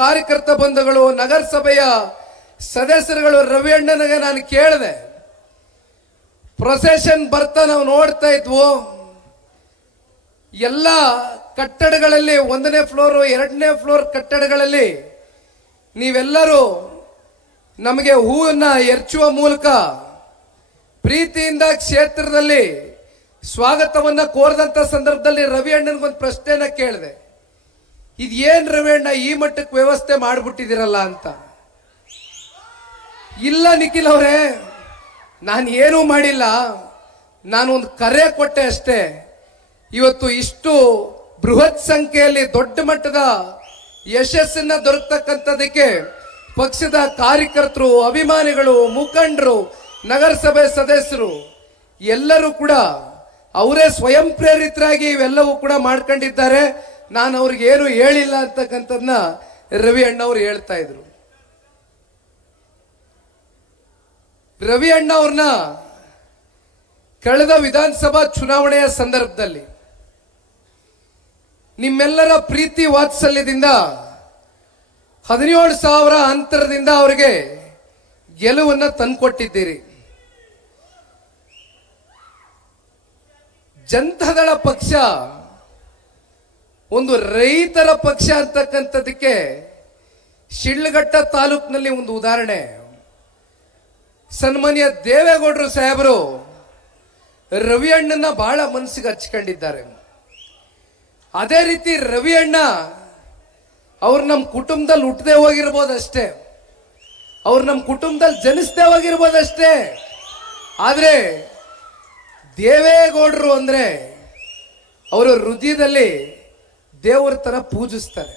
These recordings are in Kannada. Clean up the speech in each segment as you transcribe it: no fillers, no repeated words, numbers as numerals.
ಕಾರ್ಯಕರ್ತ ಬಂಧುಗಳು, ನಗರಸಭೆಯ ಸದಸ್ಯರುಗಳು ರವಿ ಅಣ್ಣನಿಗೆ ನಾನು ಕೇಳಿದೆ, ಪ್ರೊಸೆಷನ್ ಬರ್ತಾ ನಾವು ನೋಡ್ತಾ ಇದ್ವು, ಎಲ್ಲ ಕಟ್ಟಡಗಳಲ್ಲಿ 1ನೇ ಫ್ಲೋರ್ 2ನೇ ಫ್ಲೋರ್ ಕಟ್ಟಡಗಳಲ್ಲಿ ನೀವೆಲ್ಲರೂ ನಮಗೆ ಹೂವನ್ನ ಎರಚುವ ಮೂಲಕ ಪ್ರೀತಿಯಿಂದ ಕ್ಷೇತ್ರದಲ್ಲಿ ಸ್ವಾಗತವನ್ನ ಕೋರದಂತ ಸಂದರ್ಭದಲ್ಲಿ ರವಿ ಅಣ್ಣನಿಗೊಂದು ಪ್ರಶ್ನೆನ ಕೇಳಿದೆ, ಇದೇನ್ ರವಿ ಅಣ್ಣ ಈ ಮಟ್ಟಕ್ಕೆ ವ್ಯವಸ್ಥೆ ಮಾಡಿಬಿಟ್ಟಿದಿರಲ್ಲ ಅಂತ. ಇಲ್ಲ ನಿಖಿಲ್ ಅವರೇ, ನಾನು ಏನೂ ಮಾಡಿಲ್ಲ, ನಾನು ಒಂದು ಕರೆ ಕೊಟ್ಟೆ ಅಷ್ಟೇ. ಇವತ್ತು ಇಷ್ಟು ಬೃಹತ್ ಸಂಖ್ಯೆಯಲ್ಲಿ ದೊಡ್ಡ ಮಟ್ಟದ ಯಶಸ್ಸನ್ನ ದೊರಕತಕ್ಕಂಥದಕ್ಕೆ ಪಕ್ಷದ ಕಾರ್ಯಕರ್ತರು, ಅಭಿಮಾನಿಗಳು, ಮುಖಂಡರು, ನಗರಸಭೆ ಸದಸ್ಯರು ಎಲ್ಲರೂ ಕೂಡ ಅವರೇ ಸ್ವಯಂ ಪ್ರೇರಿತರಾಗಿ ಇವೆಲ್ಲವೂ ಕೂಡ ಮಾಡ್ಕೊಂಡಿದ್ದಾರೆ. ನಾನು ಅವ್ರಿಗೆ ಏನು ಹೇಳಿಲ್ಲ ಅಂತಕ್ಕಂಥದ್ನ ರವಿ ಅಣ್ಣ ಅವರು ಹೇಳ್ತಾ ಇದ್ರು. ರವಿ ಅಣ್ಣ ಅವ್ರನ್ನ ಕಳೆದ ವಿಧಾನಸಭಾ ಚುನಾವಣೆಯ ಸಂದರ್ಭದಲ್ಲಿ ನಿಮ್ಮೆಲ್ಲರ ಪ್ರೀತಿ ವಾತ್ಸಲ್ಯದಿಂದ 17,000 ಅಂತರದಿಂದ ಅವರಿಗೆ ಗೆಲುವನ್ನು ತಂದುಕೊಟ್ಟಿದ್ದೀರಿ. ಜನತಾದಳ ಪಕ್ಷ ಒಂದು ರೈತರ ಪಕ್ಷ ಅಂತಕ್ಕಂಥದಕ್ಕೆ ಶಿಡ್ಲಘಟ್ಟ ತಾಲೂಕಿನಲ್ಲಿ ಒಂದು ಉದಾಹರಣೆ. ಸನ್ಮಾನ್ಯ ದೇವೇಗೌಡರು ಸಾಹೇಬರು ರವಿ ಅಣ್ಣನ ಬಹಳ ಮನಸ್ಸಿಗೆ ಹಚ್ಕೊಂಡಿದ್ದಾರೆ. ಅದೇ ರೀತಿ ರವಿ ಅಣ್ಣ ಅವ್ರು ನಮ್ಮ ಕುಟುಂಬದಲ್ಲಿ ಹುಟ್ಟದೆ ಹೋಗಿರ್ಬೋದಷ್ಟೇ, ಅವ್ರು ನಮ್ಮ ಕುಟುಂಬದಲ್ಲಿ ಜನಿಸದೆ ಹೋಗಿರ್ಬೋದಷ್ಟೇ, ಆದ್ರೆ ದೇವೇಗೌಡರು ಅಂದ್ರೆ ಅವರ ಹೃದಯದಲ್ಲಿ ದೇವರ ತರ ಪೂಜಿಸ್ತಾರೆ.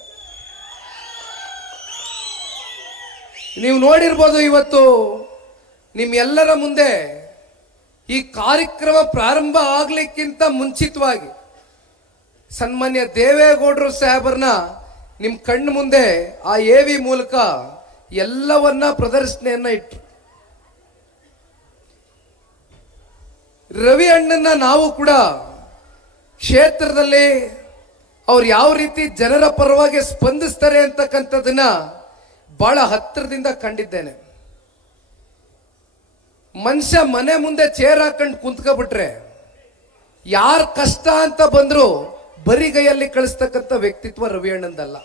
ನೀವು ನೋಡಿರ್ಬೋದು, ಇವತ್ತು ನಿಮ್ಮೆಲ್ಲರ ಮುಂದೆ ಈ ಕಾರ್ಯಕ್ರಮ ಪ್ರಾರಂಭ ಆಗ್ಲಿಕ್ಕಿಂತ ಮುಂಚಿತವಾಗಿ ಸನ್ಮಾನ್ಯ ದೇವೇಗೌಡರು ಸಾಹೇಬರನ್ನ ನಿಮ್ ಕಣ್ಣು ಮುಂದೆ ಆ ಎವಿ ಮೂಲಕ ಎಲ್ಲವನ್ನ ಪ್ರದರ್ಶನೆಯನ್ನ ಇಟ್ಟರು. ರವಿ ಅಣ್ಣನ ನಾವು ಕೂಡ ಕ್ಷೇತ್ರದಲ್ಲಿ ಅವ್ರು ಯಾವ ರೀತಿ ಜನರ ಪರವಾಗಿ ಸ್ಪಂದಿಸ್ತಾರೆ ಅಂತಕ್ಕಂಥದನ್ನ ಬಹಳ ಹತ್ತಿರದಿಂದ ಕಂಡಿದ್ದೇನೆ. ಮನುಷ್ಯ ಮನೆ ಮುಂದೆ ಚೇರ್ ಹಾಕೊಂಡು ಕುಂತ್ಕೊಬಿಟ್ರೆ ಯಾರ ಕಷ್ಟ ಅಂತ ಬಂದ್ರು ಬರಿಗೈಯಲ್ಲಿ ಕಳಿಸ್ತಕ್ಕಂಥ ವ್ಯಕ್ತಿತ್ವ ರವಿ ಅಣ್ಣಂದಲ್ಲ.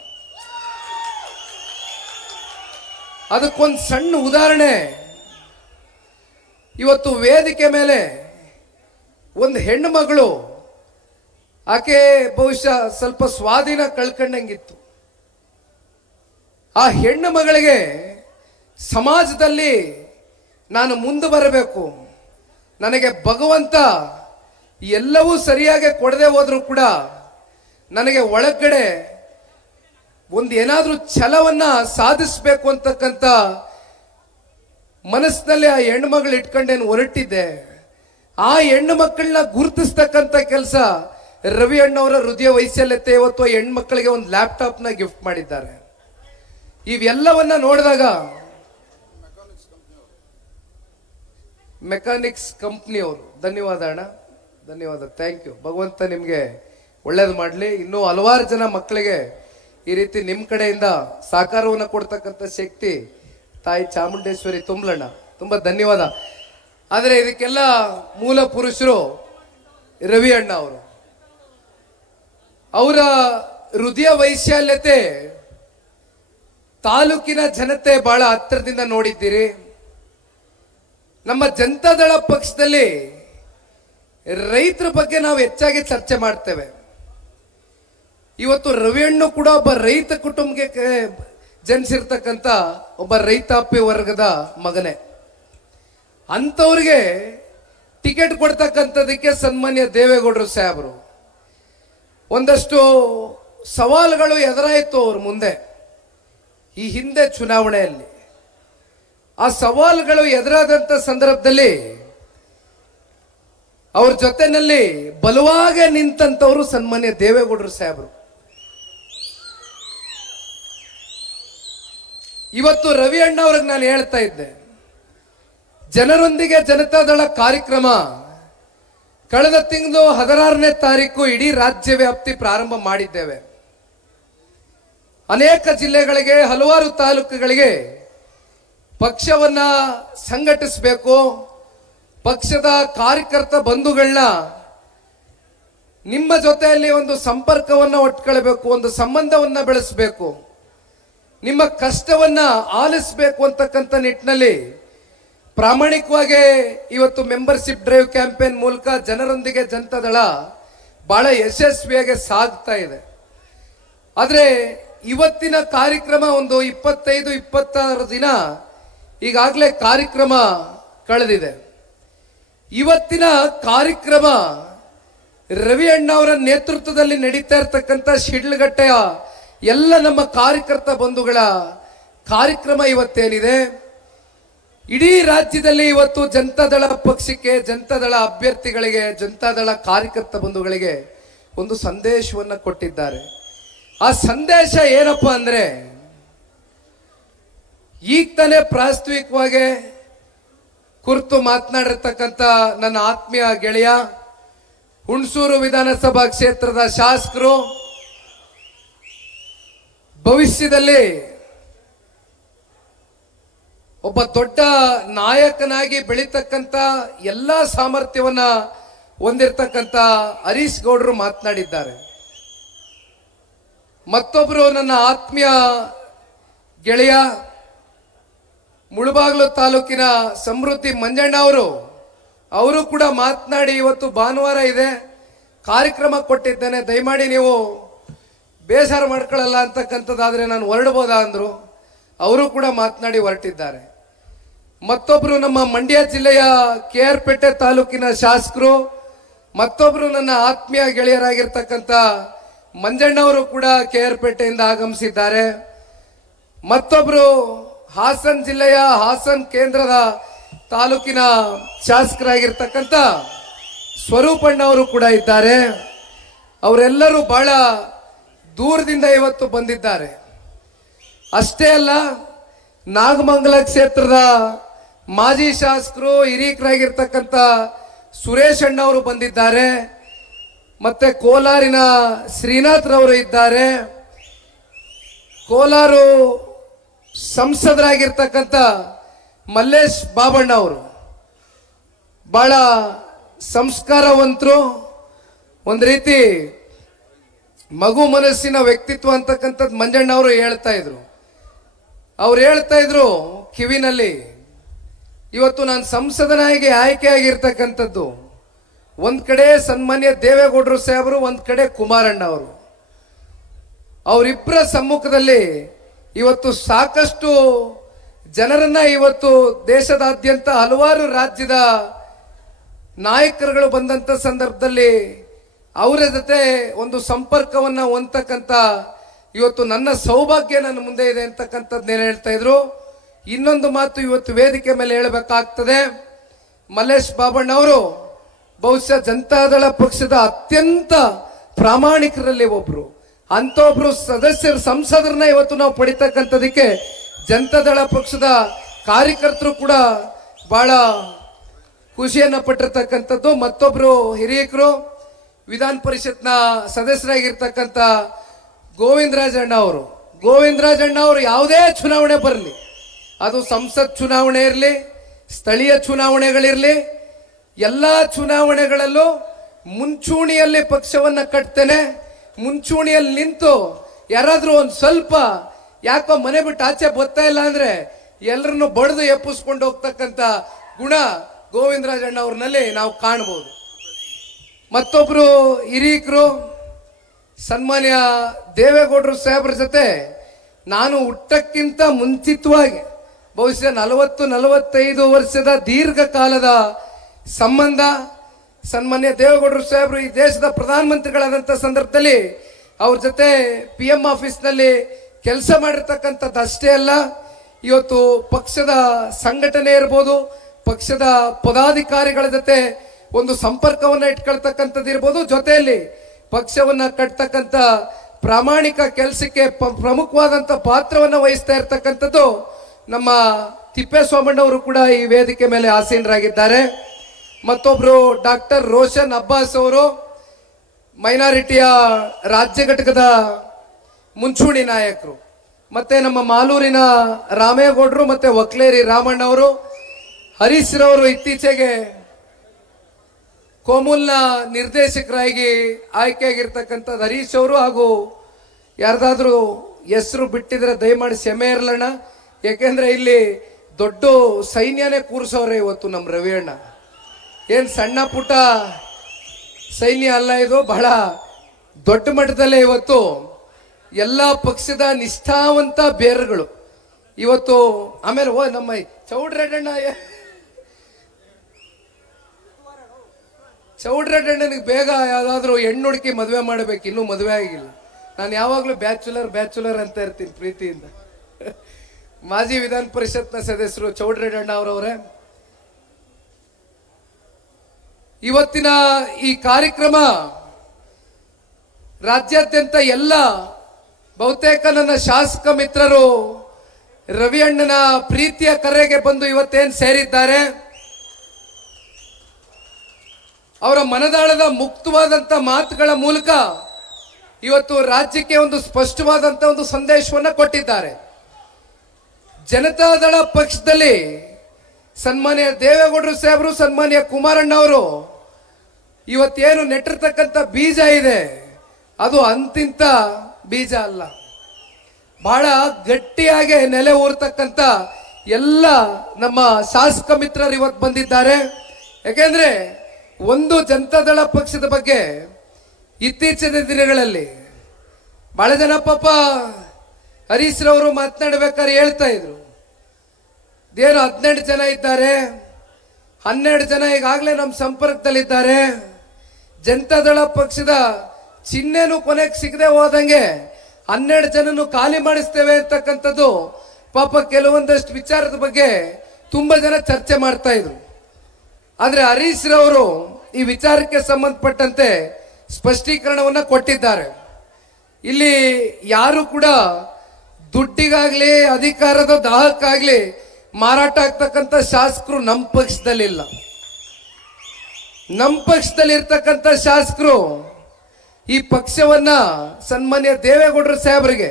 ಅದಕ್ಕೊಂದು ಸಣ್ಣ ಉದಾಹರಣೆ, ಇವತ್ತು ವೇದಿಕೆ ಮೇಲೆ ಒಂದು ಹೆಣ್ಣು ಮಗಳು, ಆಕೆ ಬಹುಶಃ ಸ್ವಲ್ಪ ಸ್ವಾಧೀನ ಕಳ್ಕೊಂಡಂಗಿತ್ತು. ಆ ಹೆಣ್ಣು ಮಗಳಿಗೆ ಸಮಾಜದಲ್ಲಿ ನಾನು ಮುಂದೆ ಬರಬೇಕು, ನನಗೆ ಭಗವಂತ ಎಲ್ಲವೂ ಸರಿಯಾಗಿ ಕೊಡದೆ ಹೋದ್ರೂ ಕೂಡ ನನಗೆ ಒಳಗಡೆ ಒಂದು ಏನಾದ್ರೂ ಛಲವನ್ನ ಸಾಧಿಸಬೇಕು ಅಂತಕ್ಕಂಥ ಮನಸ್ಸಿನಲ್ಲಿ ಆ ಹೆಣ್ಣು ಮಗಳು ಇಟ್ಕೊಂಡೇನು ಹೊರಟಿದ್ದೆ. ಆ ಹೆಣ್ಣು ಮಕ್ಕಳನ್ನ ಗುರುತಿಸ್ತಕ್ಕಂಥ ಕೆಲಸ ರವಿ ಅಣ್ಣವರ ಹೃದಯ ವೈಶಲ್ಯತೆ ಇವತ್ತು ಹೆಣ್ಮಕ್ಳಿಗೆ ಒಂದು ಲ್ಯಾಪ್ಟಾಪ್ ನ ಗಿಫ್ಟ್ ಮಾಡಿದ್ದಾರೆ. ಇವೆಲ್ಲವನ್ನ ನೋಡಿದಾಗ ಮೆಕ್ಯಾನಿಕ್ಸ್ ಕಂಪ್ನಿಯವರು, ಧನ್ಯವಾದ ಅಣ್ಣ, ಧನ್ಯವಾದ, ಥ್ಯಾಂಕ್ ಯು. ಭಗವಂತ ನಿಮ್ಗೆ ಒಳ್ಳೇದು ಮಾಡಲಿ. ಇನ್ನೂ ಹಲವಾರು ಜನ ಮಕ್ಕಳಿಗೆ ಈ ರೀತಿ ನಿಮ್ಮ ಕಡೆಯಿಂದ ಸಹಕಾರವನ್ನು ಕೊಡ್ತಕ್ಕಂಥ ಶಕ್ತಿ ತಾಯಿ ಚಾಮುಂಡೇಶ್ವರಿ ತುಂಬಲಣ್ಣ, ತುಂಬಾ ಧನ್ಯವಾದ. ಆದರೆ ಇದಕ್ಕೆಲ್ಲ ಮೂಲ ಪುರುಷರು ರವಿ ಅಣ್ಣ ಅವರು. ಅವರ ಹೃದಯ ವೈಶಾಲ್ಯತೆ ತಾಲೂಕಿನ ಜನತೆ ಬಹಳ ಹತ್ತಿರದಿಂದ ನೋಡಿದ್ದೀರಿ. ನಮ್ಮ ಜನತಾದಳ ಪಕ್ಷದಲ್ಲಿ ರೈತರ ಬಗ್ಗೆ ನಾವು ಹೆಚ್ಚಾಗಿ ಚರ್ಚೆ ಮಾಡ್ತೇವೆ. ಇವತ್ತು ರವಿ ಅಣ್ಣ ಕೂಡ ಒಬ್ಬ ರೈತ ಕುಟುಂಬಕ್ಕೆ ಜನಿಸಿರ್ತಕ್ಕಂಥ ಒಬ್ಬ ರೈತಾಪಿ ವರ್ಗದ ಮಗನೇ. ಅಂಥವ್ರಿಗೆ ಟಿಕೆಟ್ ಕೊಡ್ತಕ್ಕಂಥದಕ್ಕೆ ಸನ್ಮಾನ್ಯ ದೇವೇಗೌಡರು ಸಾಹೇಬರು ಒಂದಷ್ಟು ಸವಾಲುಗಳು ಎದುರಾಯಿತು ಅವ್ರ ಮುಂದೆ ಈ ಹಿಂದೆ ಚುನಾವಣೆಯಲ್ಲಿ. ಆ ಸವಾಲುಗಳು ಎದುರಾದಂತ ಸಂದರ್ಭದಲ್ಲಿ ಅವ್ರ ಜೊತೆನಲ್ಲಿ ಬಲವಾಗಿ ನಿಂತಂತವರು ಸನ್ಮಾನ್ಯ ದೇವೇಗೌಡರು ಸಾಹೇಬರು. ಇವತ್ತು ರವಿ ಅಣ್ಣ ಅವ್ರಿಗೆ ನಾನು ಹೇಳ್ತಾ ಇದ್ದೆ, ಜನರೊಂದಿಗೆ ಜನತಾದಳ ಕಾರ್ಯಕ್ರಮ ಕಳೆದ ತಿಂಗಳು 16ನೇ ತಾರೀಕು ಇಡೀ ರಾಜ್ಯ ವ್ಯಾಪ್ತಿ ಪ್ರಾರಂಭ ಮಾಡಿದ್ದೇವೆ. ಅನೇಕ ಜಿಲ್ಲೆಗಳಿಗೆ, ಹಲವಾರು ತಾಲೂಕುಗಳಿಗೆ ಪಕ್ಷವನ್ನ ಸಂಘಟಿಸಬೇಕು, ಪಕ್ಷದ ಕಾರ್ಯಕರ್ತ ಬಂಧುಗಳನ್ನ ನಿಮ್ಮ ಜೊತೆಯಲ್ಲಿ ಒಂದು ಸಂಪರ್ಕವನ್ನ ಒಟ್ಕೊಳ್ಬೇಕು, ಒಂದು ಸಂಬಂಧವನ್ನ ಬೆಳೆಸಬೇಕು, ನಿಮ್ಮ ಕಷ್ಟವನ್ನ ಆಲಿಸಬೇಕು ಅಂತಕ್ಕಂಥ ನಿಟ್ಟಿನಲ್ಲಿ ಪ್ರಾಮಾಣಿಕವಾಗಿ ಇವತ್ತು ಮೆಂಬರ್ಶಿಪ್ ಡ್ರೈವ್ ಕ್ಯಾಂಪೇನ್ ಮೂಲಕ ಜನರೊಂದಿಗೆ ಜನತಾದಳ ಬಹಳ ಯಶಸ್ವಿಯಾಗಿ ಸಾಗ್ತಾ ಇದೆ. ಆದ್ರೆ ಇವತ್ತಿನ ಕಾರ್ಯಕ್ರಮ ಒಂದು 25-26 ದಿನ ಈಗಾಗಲೇ ಕಾರ್ಯಕ್ರಮ ಕಳೆದಿದೆ. ಇವತ್ತಿನ ಕಾರ್ಯಕ್ರಮ ರವಿ ಅಣ್ಣ ಅವರ ನೇತೃತ್ವದಲ್ಲಿ ನಡೀತಾ ಇರತಕ್ಕಂಥ ಶಿಡ್ಲಘಟ್ಟೆಯ ಎಲ್ಲ ನಮ್ಮ ಕಾರ್ಯಕರ್ತ ಬಂಧುಗಳ ಕಾರ್ಯಕ್ರಮ ಇವತ್ತೇನಿದೆ, ಇಡೀ ರಾಜ್ಯದಲ್ಲಿ ಇವತ್ತು ಜನತಾದಳ ಪಕ್ಷಕ್ಕೆ, ಜನತಾದಳ ಅಭ್ಯರ್ಥಿಗಳಿಗೆ, ಜನತಾದಳ ಕಾರ್ಯಕರ್ತ ಬಂಧುಗಳಿಗೆ ಒಂದು ಸಂದೇಶವನ್ನ ಕೊಟ್ಟಿದ್ದಾರೆ. ಆ ಸಂದೇಶ ಏನಪ್ಪ ಅಂದ್ರೆ, ಈಗ ತಾನೇ ಪ್ರಾಸ್ತಾವಿಕವಾಗಿ ಕುರಿತು ಮಾತನಾಡಿರ್ತಕ್ಕಂಥ ನನ್ನ ಆತ್ಮೀಯ ಗೆಳೆಯ, ಹುಣಸೂರು ವಿಧಾನಸಭಾ ಕ್ಷೇತ್ರದ ಶಾಸಕರು, ಭವಿಷ್ಯದಲ್ಲಿ ಒಬ್ಬ ದೊಡ್ಡ ನಾಯಕನಾಗಿ ಬೆಳೀತಕ್ಕಂಥ ಎಲ್ಲ ಸಾಮರ್ಥ್ಯವನ್ನ ಹೊಂದಿರತಕ್ಕಂಥ ಹರೀಶ್ ಗೌಡರು ಮಾತನಾಡಿದ್ದಾರೆ. ಮತ್ತೊಬ್ಬರು ನನ್ನ ಆತ್ಮೀಯ ಗೆಳೆಯ, ಮುಳಬಾಗಿಲು ತಾಲೂಕಿನ ಸಮೃದ್ಧಿ ಮಂಜಣ್ಣ ಅವರು ಕೂಡ ಮಾತನಾಡಿ, ಇವತ್ತು ಭಾನುವಾರ ಇದೆ, ಕಾರ್ಯಕ್ರಮ ಕೊಟ್ಟಿದ್ದೇನೆ, ದಯಮಾಡಿ ನೀವು ಬೇಸರ ಮಾಡ್ಕೊಳ್ಳಲ್ಲ ಅಂತಕ್ಕಂಥದ್ದಾದ್ರೆ ನಾನು ಹೊರಡಬಹುದಾ ಅಂದ್ರು. ಅವರು ಕೂಡ ಮಾತನಾಡಿ ಹೊರಟಿದ್ದಾರೆ. ಮತ್ತೊಬ್ರು ನಮ್ಮ ಮಂಡ್ಯ ಜಿಲ್ಲೆಯ KR ಪೇಟೆ ತಾಲೂಕಿನ ಶಾಸಕರು, ಮತ್ತೊಬ್ರು ನನ್ನ ಆತ್ಮೀಯ ಗೆಳೆಯರಾಗಿರ್ತಕ್ಕಂಥ ಮಂಜಣ್ಣವರು ಕೂಡ KR ಪೇಟೆಯಿಂದ ಆಗಮಿಸಿದ್ದಾರೆ. ಮತ್ತೊಬ್ರು ಹಾಸನ್ ಜಿಲ್ಲೆಯ ಹಾಸನ್ ಕೇಂದ್ರದ ತಾಲೂಕಿನ ಶಾಸಕರಾಗಿರ್ತಕ್ಕಂಥ ಸ್ವರೂಪಣ್ಣವರು ಕೂಡ ಇದ್ದಾರೆ. ಅವರೆಲ್ಲರೂ ಬಹಳ ದೂರದಿಂದ ಇವತ್ತು ಬಂದಿದ್ದಾರೆ. ಅಷ್ಟೇ ಅಲ್ಲ, ನಾಗಮಂಗಲ ಕ್ಷೇತ್ರದ ಮಾಜಿ ಶಾಸಕರು, ಹಿರೀಕರಾಗಿರ್ತಕ್ಕಂಥ ಸುರೇಶ್ ಅಣ್ಣವರು ಬಂದಿದ್ದಾರೆ. ಮತ್ತೆ ಕೋಲಾರಿನ ಶ್ರೀನಾಥ್ ರವರು ಇದ್ದಾರೆ. ಕೋಲಾರು ಸಂಸದರಾಗಿರ್ತಕ್ಕಂಥ ಮಲ್ಲೇಶ್ ಬಾಬಣ್ಣ ಅವರು ಬಹಳ ಸಂಸ್ಕಾರವಂತರು, ಒಂದು ರೀತಿ ಮಗು ಮನಸ್ಸಿನ ವ್ಯಕ್ತಿತ್ವ ಅಂತಕ್ಕಂಥದ್ದು ಮಂಜಣ್ಣ ಅವರು ಹೇಳ್ತಾ ಇದ್ರು. ಅವ್ರು ಹೇಳ್ತಾ ಇದ್ರು ಕಿವಿನಲ್ಲಿ, ಇವತ್ತು ನಾನು ಸಂಸದನಾಗಿ ಆಯ್ಕೆ ಆಗಿರ್ತಕ್ಕಂಥದ್ದು ಒಂದ್ ಕಡೆ ಸನ್ಮಾನ್ಯ ದೇವೇಗೌಡರು ಸಾಹೇಬರು, ಒಂದ್ ಕಡೆ ಕುಮಾರಣ್ಣ ಅವರು, ಅವರಿಬ್ಬರ ಸಮ್ಮುಖದಲ್ಲಿ ಇವತ್ತು ಸಾಕಷ್ಟು ಜನರನ್ನ ಇವತ್ತು ದೇಶದಾದ್ಯಂತ ಹಲವಾರು ರಾಜ್ಯದ ನಾಯಕರುಗಳು ಬಂದಂತ ಸಂದರ್ಭದಲ್ಲಿ ಅವರ ಜೊತೆ ಒಂದು ಸಂಪರ್ಕವನ್ನ ಹೊಂದತಕ್ಕಂಥ ಇವತ್ತು ನನ್ನ ಸೌಭಾಗ್ಯ ನನ್ನ ಮುಂದೆ ಇದೆ ಅಂತಕ್ಕಂಥದ್ದನ್ನೇನು ಹೇಳ್ತಾ ಇದ್ರು. ಇನ್ನೊಂದು ಮಾತು ಇವತ್ತು ವೇದಿಕೆ ಮೇಲೆ ಹೇಳಬೇಕಾಗ್ತದೆ. ಮಲ್ಲೇಶ್ ಬಾಬಣ್ಣ ಅವರು ಬಹುಶಃ ಜನತಾದಳ ಪಕ್ಷದ ಅತ್ಯಂತ ಪ್ರಾಮಾಣಿಕರಲ್ಲಿ ಒಬ್ರು, ಅಂತ ಒಬ್ರು ಸದಸ್ಯರು, ಸಂಸದರನ್ನ ಇವತ್ತು ನಾವು ಪಡಿತಕ್ಕಂಥದಕ್ಕೆ ಜನತಾದಳ ಪಕ್ಷದ ಕಾರ್ಯಕರ್ತರು ಕೂಡ ಬಹಳ ಖುಷಿಯನ್ನ ಪಟ್ಟಿರ್ತಕ್ಕಂಥದ್ದು. ಮತ್ತೊಬ್ರು ಹಿರಿಯಕರು, ವಿಧಾನ ಪರಿಷತ್ನ ಸದಸ್ಯರಾಗಿರ್ತಕ್ಕಂಥ ಗೋವಿಂದರಾಜಣ್ಣ ಅವರು ಯಾವುದೇ ಚುನಾವಣೆ ಬರಲಿ, ಅದು ಸಂಸತ್ ಚುನಾವಣೆ ಇರಲಿ, ಸ್ಥಳೀಯ ಚುನಾವಣೆಗಳಿರಲಿ, ಎಲ್ಲ ಚುನಾವಣೆಗಳಲ್ಲೂ ಮುಂಚೂಣಿಯಲ್ಲಿ ಪಕ್ಷವನ್ನ ಕಟ್ತೇನೆ, ಮುಂಚೂಣಿಯಲ್ಲಿ ನಿಂತು ಯಾರಾದ್ರೂ ಒಂದು ಸ್ವಲ್ಪ ಯಾಕೋ ಮನೆ ಬಿಟ್ಟು ಆಚೆ ಬರ್ತಾ ಇಲ್ಲ ಅಂದ್ರೆ ಎಲ್ಲರನ್ನು ಬಡ್ದು ಎಪ್ಪಿಸ್ಕೊಂಡು ಹೋಗ್ತಕ್ಕಂಥ ಗುಣ ಗೋವಿಂದರಾಜಣ್ಣ ಅವ್ರನಲ್ಲಿ ನಾವು ಕಾಣಬಹುದು. ಮತ್ತೊಬ್ರು ಹಿರೀಕರು, ಸನ್ಮಾನ್ಯ ದೇವೇಗೌಡರು ಸಾಹೇಬ್ರ ಜೊತೆ ನಾನು ಹುಟ್ಟಕ್ಕಿಂತ ಮುಂಚಿತವಾಗಿ ಬಹುಶಃ 40-45 ವರ್ಷದ ದೀರ್ಘಕಾಲದ ಸಂಬಂಧ. ಸನ್ಮಾನ್ಯ ದೇವೇಗೌಡರು ಸಾಹೇಬರು ಈ ದೇಶದ ಪ್ರಧಾನಮಂತ್ರಿಗಳಾದಂಥ ಸಂದರ್ಭದಲ್ಲಿ ಅವ್ರ ಜೊತೆ PM ಆಫೀಸ್ನಲ್ಲಿ ಕೆಲಸ ಮಾಡಿರ್ತಕ್ಕಂಥದ್ದು ಅಷ್ಟೇ ಅಲ್ಲ, ಇವತ್ತು ಪಕ್ಷದ ಸಂಘಟನೆ ಇರ್ಬೋದು, ಪಕ್ಷದ ಪದಾಧಿಕಾರಿಗಳ ಜೊತೆ ಒಂದು ಸಂಪರ್ಕವನ್ನ ಇಟ್ಕೊಳ್ತಕ್ಕಂಥದ್ದು ಇರ್ಬೋದು, ಜೊತೆಯಲ್ಲಿ ಪಕ್ಷವನ್ನ ಕಟ್ತಕ್ಕಂಥ ಪ್ರಾಮಾಣಿಕ ಕೆಲಸಕ್ಕೆ ಪ್ರಮುಖವಾದಂಥ ಪಾತ್ರವನ್ನ ವಹಿಸ್ತಾ ಇರ್ತಕ್ಕಂಥದ್ದು ನಮ್ಮ ತಿಪ್ಪೇಸ್ವಾಮಣ್ಣವರು ಕೂಡ ಈ ವೇದಿಕೆ ಮೇಲೆ ಆಸೀನರಾಗಿದ್ದಾರೆ. ಮತ್ತೊಬ್ರು ಡಾಕ್ಟರ್ ರೋಷನ್ ಅಬ್ಬಾಸ್ ಅವರು, ಮೈನಾರಿಟಿಯ ರಾಜ್ಯ ಘಟಕದ ಮುಂಚೂಣಿ ನಾಯಕರು. ಮತ್ತೆ ನಮ್ಮ ಮಾಲೂರಿನ ರಾಮೇಗೌಡರು ಮತ್ತೆ ಒಕ್ಲೇರಿ ರಾಮಣ್ಣ ಅವರು, ಹರೀಶ್ ರವರು ಇತ್ತೀಚೆಗೆ ಕೋಮುಲ್ನ ನಿರ್ದೇಶಕರಾಗಿ ಆಯ್ಕೆಯಾಗಿರ್ತಕ್ಕಂಥದ್ದು ಹರೀಶ್ ಅವರು. ಹಾಗೂ ಯಾರ್ದಾದ್ರೂ ಹೆಸರು ಬಿಟ್ಟಿದ್ರೆ ದಯಮಾಡಿ ಕ್ಷಮೆ ಇರಲಣ್ಣ, ಯಾಕೆಂದ್ರೆ ಇಲ್ಲಿ ದೊಡ್ಡ ಸೈನ್ಯನೇ ಕೂರಿಸೋರೆ ಇವತ್ತು ನಮ್ಮ ರವಿ ಅಣ್ಣ. ಏನ್ ಸಣ್ಣ ಪುಟ್ಟ ಸೈನ್ಯ ಅಲ್ಲ, ಇದು ಬಹಳ ದೊಡ್ಡ ಮಟ್ಟದಲ್ಲೇ ಇವತ್ತು ಎಲ್ಲ ಪಕ್ಷದ ನಿಷ್ಠಾವಂತ ಬೇರುಗಳು ಇವತ್ತು. ಆಮೇಲೆ ನಮ್ಮ ಚೌಡ್ರೆಡ್ಡಣ್ಣ, ಚೌಡ್ರೆಡ್ಡಣ್ಣನಿಗೆ ಬೇಗ ಯಾವ್ದಾದ್ರು ಹೆಣ್ಣು ಹುಡುಕಿ ಮದುವೆ ಮಾಡಬೇಕು, ಇನ್ನೂ ಮದುವೆ ಆಗಿಲ್ಲ. ನಾನು ಯಾವಾಗ್ಲೂ ಬ್ಯಾಚುಲರ್ ಅಂತ ಇರ್ತೀನಿ ಪ್ರೀತಿಯಿಂದ. ಮಾಜಿ ವಿಧಾನ ಪರಿಷತ್ನ ಸದಸ್ಯರು ಚೌಡ್ರೆಡ್ಡಣ್ಣ ಅವರವರೇ, ಇವತ್ತಿನ ಈ ಕಾರ್ಯಕ್ರಮ ರಾಜ್ಯಾದ್ಯಂತ ಎಲ್ಲ ಬಹುತೇಕ ನನ್ನ ಶಾಸಕ ಮಿತ್ರರು ರವಿ ಅಣ್ಣನ ಪ್ರೀತಿಯ ಕರೆಗೆ ಬಂದು ಇವತ್ತೇನು ಸೇರಿದ್ದಾರೆ, ಅವರ ಮನದಾಳದ ಮುಕ್ತವಾದಂತ ಮಾತುಗಳ ಮೂಲಕ ಇವತ್ತು ರಾಜ್ಯಕ್ಕೆ ಒಂದು ಸ್ಪಷ್ಟವಾದಂತ ಒಂದು ಸಂದೇಶವನ್ನ ಕೊಟ್ಟಿದ್ದಾರೆ. ಜನತಾದಳ ಪಕ್ಷದಲ್ಲಿ ಸನ್ಮಾನ್ಯ ದೇವೇಗೌಡರು ಸಾಹೇಬರು, ಸನ್ಮಾನ್ಯ ಕುಮಾರಣ್ಣ ಅವರು ಇವತ್ತೇನು ನೆಟ್ಟಿರ್ತಕ್ಕಂಥ ಬೀಜ ಇದೆ ಅದು ಅಂತಿಂತ ಬೀಜ ಅಲ್ಲ, ಬಹಳ ಗಟ್ಟಿಯಾಗಿ ನೆಲೆ ಊರ್ತಕ್ಕಂಥ ಎಲ್ಲ ನಮ್ಮ ಶಾಸಕ ಮಿತ್ರರು ಇವತ್ತು ಬಂದಿದ್ದಾರೆ. ಯಾಕೆಂದ್ರೆ ಒಂದು ಜನತಾದಳ ಪಕ್ಷದ ಬಗ್ಗೆ ಇತ್ತೀಚಿನ ದಿನಗಳಲ್ಲಿ ಬಹಳ ಜನ ಪಾಪ ಹರೀಶ್ ರವರು ಮಾತನಾಡ್ಬೇಕಾದ್ರೆ ಹೇಳ್ತಾ ಇದ್ರು, ಏನು 12 ಜನ ಇದ್ದಾರೆ, 12 ಜನ ಈಗಾಗಲೇ ನಮ್ಮ ಸಂಪರ್ಕದಲ್ಲಿದ್ದಾರೆ, ಜನತಾದಳ ಪಕ್ಷದ ಚಿಹ್ನೆನೂ ಕೊನೆಗೆ ಸಿಗದೆ ಹೋದಂಗೆ 12 ಜನನು ಖಾಲಿ ಮಾಡಿಸ್ತೇವೆ ಅಂತಕ್ಕಂಥದ್ದು ಪಾಪ ಕೆಲವೊಂದಷ್ಟು ವಿಚಾರದ ಬಗ್ಗೆ ತುಂಬಾ ಜನ ಚರ್ಚೆ ಮಾಡ್ತಾ ಇದ್ರು. ಆದ್ರೆ ಹರೀಶ್ ರವರು ಈ ವಿಚಾರಕ್ಕೆ ಸಂಬಂಧಪಟ್ಟಂತೆ ಸ್ಪಷ್ಟೀಕರಣವನ್ನ ಕೊಟ್ಟಿದ್ದಾರೆ. ಇಲ್ಲಿ ಯಾರು ಕೂಡ ದುಡ್ಡಿಗಾಗ್ಲಿ ಅಧಿಕಾರದ ದಾಹಕ್ಕಾಗ್ಲಿ ಮಾರಾಟ ಆಗ್ತಕ್ಕಂಥ ಶಾಸಕರು ನಮ್ಮ ಪಕ್ಷದಲ್ಲಿಲ್ಲ. ನಮ್ಮ ಪಕ್ಷದಲ್ಲಿ ಇರ್ತಕ್ಕಂಥ ಶಾಸಕರು ಈ ಪಕ್ಷವನ್ನ ಸನ್ಮಾನ್ಯ ದೇವೇಗೌಡರು ಸಾಹೇಬರಿಗೆ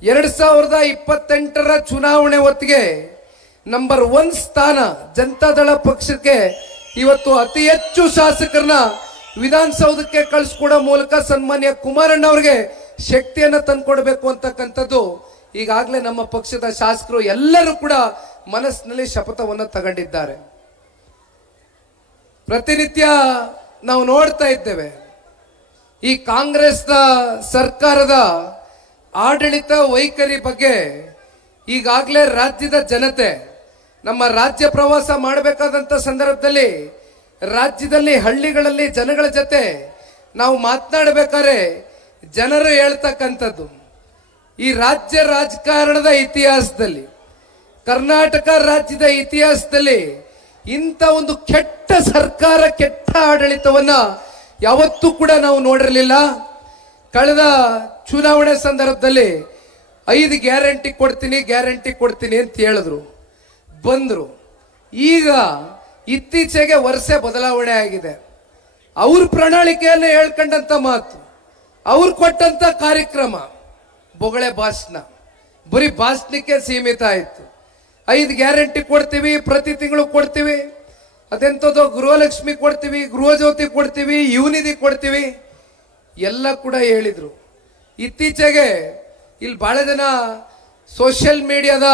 2028ರ ಚುನಾವಣೆ ಹೊತ್ತಿಗೆ ನಂಬರ್ 1 ಸ್ಥಾನ ಜನತಾದಳ ಪಕ್ಷಕ್ಕೆ ಇವತ್ತು ಅತಿ ಹೆಚ್ಚು ಶಾಸಕರನ್ನ ವಿಧಾನಸೌಧಕ್ಕೆ ಕಳಿಸ್ಕೊಡೋ ಮೂಲಕ ಸನ್ಮಾನ್ಯ ಕುಮಾರಣ್ಣ ಅವರಿಗೆ ಶಕ್ತಿಯನ್ನ ತಂದ್ಕೊಡ್ಬೇಕು ಅಂತಕ್ಕಂಥದ್ದು ಈಗಾಗಲೇ ನಮ್ಮ ಪಕ್ಷದ ಶಾಸಕರು ಎಲ್ಲರೂ ಕೂಡ ಮನಸ್ಸಿನಲ್ಲಿ ಶಪಥವನ್ನು ತಗೊಂಡಿದ್ದಾರೆ. ಪ್ರತಿನಿತ್ಯ ನಾವು ನೋಡ್ತಾ ಇದ್ದೇವೆ ಈ ಕಾಂಗ್ರೆಸ್ನ ಸರ್ಕಾರದ ಆಡಳಿತ ವೈಖರಿ ಬಗ್ಗೆ. ಈಗಾಗಲೇ ರಾಜ್ಯದ ಜನತೆ ನಮ್ಮ ರಾಜ್ಯ ಪ್ರವಾಸ ಮಾಡಬೇಕಾದಂತ ಸಂದರ್ಭದಲ್ಲಿ ರಾಜ್ಯದಲ್ಲಿ ಹಳ್ಳಿಗಳಲ್ಲಿ ಜನಗಳ ಜೊತೆ ನಾವು ಮಾತನಾಡಬೇಕಾದ್ರೆ ಜನರು ಹೇಳ್ತಕ್ಕಂಥದ್ದು, ಈ ರಾಜ್ಯ ರಾಜಕಾರಣದ ಇತಿಹಾಸದಲ್ಲಿ, ಕರ್ನಾಟಕ ರಾಜ್ಯದ ಇತಿಹಾಸದಲ್ಲಿ ಇಂಥ ಒಂದು ಕೆಟ್ಟ ಸರ್ಕಾರ, ಕೆಟ್ಟ ಆಡಳಿತವನ್ನ ಯಾವತ್ತೂ ಕೂಡ ನಾವು ನೋಡಿರಲಿಲ್ಲ. ಕಳೆದ ಚುನಾವಣೆ ಸಂದರ್ಭದಲ್ಲಿ 5 ಗ್ಯಾರಂಟಿ ಕೊಡ್ತೀನಿ ಅಂತ ಹೇಳಿದ್ರು, ಬಂದ್ರು. ಈಗ ಇತ್ತೀಚೆಗೆ ವರ್ಷ ಬದಲಾವಣೆ ಆಗಿದೆ. ಅವ್ರ ಪ್ರಣಾಳಿಕೆಯನ್ನು ಹೇಳ್ಕೊಂಡಂತ ಮಾತು, ಅವ್ರು ಕೊಟ್ಟಂತ ಕಾರ್ಯಕ್ರಮ ಬೊಗಳೆ ಭಾಷಣ, ಬರೀ ಭಾಷಣಕ್ಕೆ ಸೀಮಿತ ಆಯ್ತು. 5 ಗ್ಯಾರಂಟಿ ಕೊಡ್ತೀವಿ, ಪ್ರತಿ ತಿಂಗಳು ಕೊಡ್ತೀವಿ, ಅದೆಂಥದ್ದು ಗೃಹಲಕ್ಷ್ಮಿ ಕೊಡ್ತೀವಿ, ಗೃಹಜ್ಯೋತಿ ಕೊಡ್ತೀವಿ, ಯುವನಿಧಿ ಕೊಡ್ತೀವಿ ಎಲ್ಲ ಕೂಡ ಹೇಳಿದ್ರು. ಇತ್ತೀಚೆಗೆ ಇಲ್ಲಿ ಬಹಳ ಜನ ಸೋಷಿಯಲ್ ಮೀಡಿಯಾದ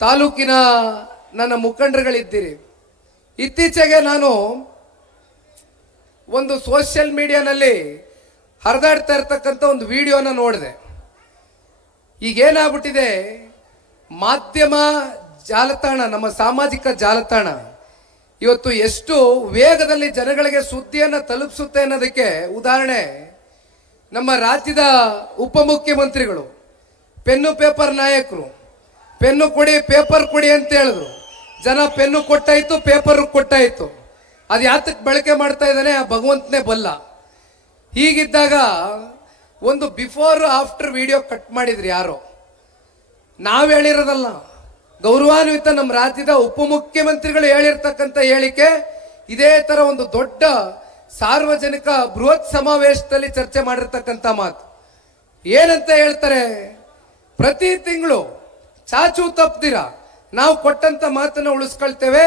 ತಾಲೂಕಿನ ನನ್ನ ಮುಖಂಡರುಗಳಿದ್ದೀರಿ. ಇತ್ತೀಚೆಗೆ ನಾನು ಒಂದು ಸೋಷಿಯಲ್ ಮೀಡಿಯಾನಲ್ಲಿ ಹರಿದಾಡ್ತಾ ಇರ್ತಕ್ಕಂಥ ಒಂದು ವಿಡಿಯೋನ ನೋಡಿದೆ. ಈಗೇನಾಗ್ಬಿಟ್ಟಿದೆ, ಮಾಧ್ಯಮ ಜಾಲತಾಣ, ನಮ್ಮ ಸಾಮಾಜಿಕ ಜಾಲತಾಣ ಇವತ್ತು ಎಷ್ಟು ವೇಗದಲ್ಲಿ ಜನಗಳಿಗೆ ಸುದ್ದಿಯನ್ನು ತಲುಪಿಸುತ್ತೆ ಅನ್ನೋದಕ್ಕೆ ಉದಾಹರಣೆ ನಮ್ಮ ರಾಜ್ಯದ ಉಪಮುಖ್ಯಮಂತ್ರಿಗಳು ಪೆನ್ನು ಪೇಪರ್ ನಾಯಕರು. ಪೆನ್ನು ಕೊಡಿ, ಪೇಪರ್ ಕೊಡಿ ಅಂತ ಹೇಳಿದ್ರು. ಜನ ಪೆನ್ನು ಕೊಟ್ಟಾಯ್ತು, ಪೇಪರ್ ಕೊಟ್ಟಾಯ್ತು. ಅದು ಯಾತಕ್ಕೆ ಬಳಕೆ ಮಾಡ್ತಾ ಇದ್ದಾನೆ ಆ ಭಗವಂತನೇ ಬಲ್ಲ. ಹೀಗಿದ್ದಾಗ ಒಂದು ಬಿಫೋರ್ ಆಫ್ಟರ್ ವಿಡಿಯೋ ಕಟ್ ಮಾಡಿದ್ರಿ ಯಾರೋ, ನಾವು ಹೇಳಿರೋದಲ್ಲ, ಗೌರವಾನ್ವಿತ ನಮ್ಮ ರಾಜ್ಯದ ಉಪಮುಖ್ಯಮಂತ್ರಿಗಳು ಹೇಳಿರ್ತಕ್ಕಂಥ ಹೇಳಿಕೆ. ಇದೇ ತರ ಒಂದು ದೊಡ್ಡ ಸಾರ್ವಜನಿಕ ಬೃಹತ್ ಸಮಾವೇಶದಲ್ಲಿ ಚರ್ಚೆ ಮಾಡಿರ್ತಕ್ಕಂಥ ಮಾತು ಏನಂತ ಹೇಳ್ತಾರೆ, ಪ್ರತಿ ತಿಂಗಳು ಚಾಚು ತಪ್ಪದಿರ ನಾವು ಕೊಟ್ಟಂತ ಮಾತನ್ನ ಉಳಿಸ್ಕೊಳ್ತೇವೆ.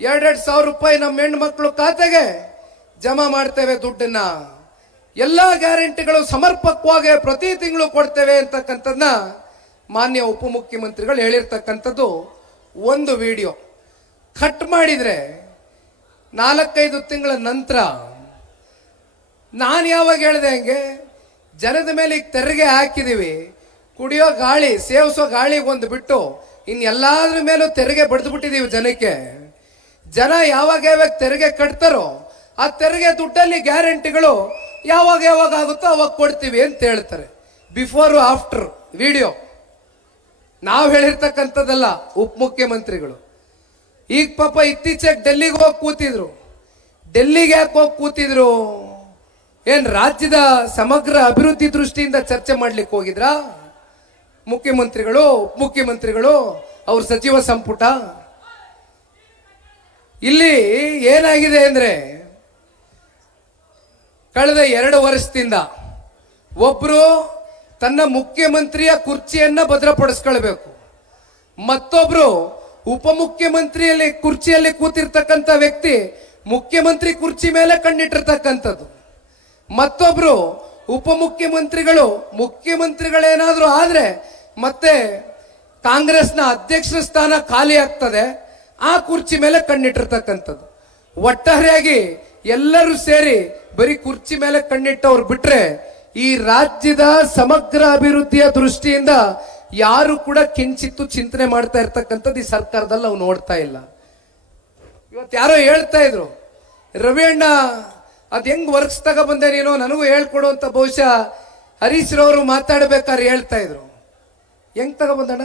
2,000 ರೂಪಾಯಿ ನಮ್ಮ ಹೆಣ್ಮಕ್ಳು ಖಾತೆಗೆ ಜಮಾ ಮಾಡ್ತೇವೆ. ದುಡ್ಡನ್ನ ಎಲ್ಲಾ ಗ್ಯಾರಂಟಿಗಳು ಸಮರ್ಪಕವಾಗಿ ಪ್ರತಿ ತಿಂಗಳು ಕೊಡ್ತೇವೆ ಅಂತಕ್ಕಂಥದ್ದನ್ನ ಮಾನ್ಯ ಉಪಮುಖ್ಯಮಂತ್ರಿಗಳು ಹೇಳಿರ್ತಕ್ಕಂಥದ್ದು ಒಂದು ವಿಡಿಯೋ. ಕಟ್ ಮಾಡಿದ್ರೆ 4-5 ತಿಂಗಳ ನಂತರ ನಾನು ಯಾವಾಗ ಹೇಳಿದೆ ಹಂಗೆ ಜನದ ಮೇಲೆ ಈಗ ತೆರಿಗೆ ಹಾಕಿದೀವಿ, ಕುಡಿಯೋ ಗಾಳಿ ಸೇವಿಸೋ ಗಾಳಿಗೆ ಒಂದು ಬಿಟ್ಟು ಇನ್ನೆಲ್ಲಾದ್ರ ಮೇಲೂ ತೆರಿಗೆ ಬಡ್ದು ಬಿಟ್ಟಿದೀವಿ ಜನಕ್ಕೆ. ಜನ ಯಾವಾಗ ತೆರಿಗೆ ಕಟ್ತಾರೋ ಆ ತೆರಿಗೆ ದುಡ್ಡಲ್ಲಿ ಗ್ಯಾರಂಟಿಗಳು ಯಾವಾಗ ಆಗುತ್ತೋ ಅವಾಗ ಕೊಡ್ತೀವಿ ಅಂತ ಹೇಳ್ತಾರೆ. ಬಿಫೋರ್ ಆಫ್ಟರ್ ವಿಡಿಯೋ ನಾವು ಹೇಳಿರ್ತಕ್ಕಂಥದ್ದಲ್ಲ, ಉಪಮುಖ್ಯಮಂತ್ರಿಗಳು. ಈಗ ಪಾಪ ಇತ್ತೀಚೆಗೆ ಡೆಲ್ಲಿಗೆ ಹೋಗಿ ಕೂತಿದ್ರು. ಡೆಲ್ಲಿಗೆ ಯಾಕೆ ಹೋಗಿ ಕೂತಿದ್ರು? ಏನ್ ರಾಜ್ಯದ ಸಮಗ್ರ ಅಭಿವೃದ್ಧಿ ದೃಷ್ಟಿಯಿಂದ ಚರ್ಚೆ ಮಾಡ್ಲಿಕ್ಕೆ ಹೋಗಿದ್ರಾ ಮುಖ್ಯಮಂತ್ರಿಗಳು, ಉಪಮುಖ್ಯಮಂತ್ರಿಗಳು, ಅವ್ರ ಸಚಿವ ಸಂಪುಟ? ಇಲ್ಲಿ ಏನಾಗಿದೆ ಅಂದ್ರೆ ಕಳೆದ 2 ವರ್ಷದಿಂದ ಒಬ್ರು ತನ್ನ ಮುಖ್ಯಮಂತ್ರಿಯ ಕುರ್ಚಿಯನ್ನ ಭದ್ರಪಡಿಸ್ಕೊಳ್ಬೇಕು, ಮತ್ತೊಬ್ರು ಉಪಮುಖ್ಯಮಂತ್ರಿಯಲ್ಲಿ ಕುರ್ಚಿಯಲ್ಲಿ ಕೂತಿರ್ತಕ್ಕಂಥ ವ್ಯಕ್ತಿ ಮುಖ್ಯಮಂತ್ರಿ ಕುರ್ಚಿ ಮೇಲೆ ಕಣ್ಣಿಟ್ಟಿರ್ತಕ್ಕಂಥದ್ದು, ಮತ್ತೊಬ್ರು ಉಪಮುಖ್ಯಮಂತ್ರಿಗಳು ಮುಖ್ಯಮಂತ್ರಿಗಳೇನಾದ್ರೂ ಆದ್ರೆ ಮತ್ತೆ ಕಾಂಗ್ರೆಸ್ನ ಅಧ್ಯಕ್ಷರ ಸ್ಥಾನ ಖಾಲಿ ಆಗ್ತದೆ, ಆ ಕುರ್ಚಿ ಮೇಲೆ ಕಣ್ಣಿಟ್ಟಿರ್ತಕ್ಕಂಥದ್ದು. ಒಟ್ಟಾರೆಯಾಗಿ ಎಲ್ಲರೂ ಸೇರಿ ಬರೀ ಕುರ್ಚಿ ಮೇಲೆ ಕಣ್ಣಿಟ್ಟವ್ರು ಬಿಟ್ರೆ ಈ ರಾಜ್ಯದ ಸಮಗ್ರ ಅಭಿವೃದ್ಧಿಯ ದೃಷ್ಟಿಯಿಂದ ಯಾರು ಕೂಡ ಕಿಂಚಿತ್ತು ಚಿಂತನೆ ಮಾಡ್ತಾ ಇರ್ತಕ್ಕಂಥದ್ದು ಈ ಸರ್ಕಾರದಲ್ಲಿ ನಾವು ನೋಡ್ತಾ ಇಲ್ಲ. ಇವತ್ತು ಯಾರೋ ಹೇಳ್ತಾ ಇದ್ರು, ರವಿ ಅಣ್ಣ ಅದ್ ಹೆಂಗ್ ವರ್ಕ್ಸ್ ತಗ ಬಂದೆ ನೀನು, ನನಗೂ ಹೇಳ್ಕೊಡುವಂತ ಬಹುಶಃ ಹರೀಶ್ ರವರು ಮಾತಾಡ್ಬೇಕಾದ್ರೆ ಹೇಳ್ತಾ ಇದ್ರು. ಹೆಂಗ್ ತಗ ಬಂದಣ್ಣ?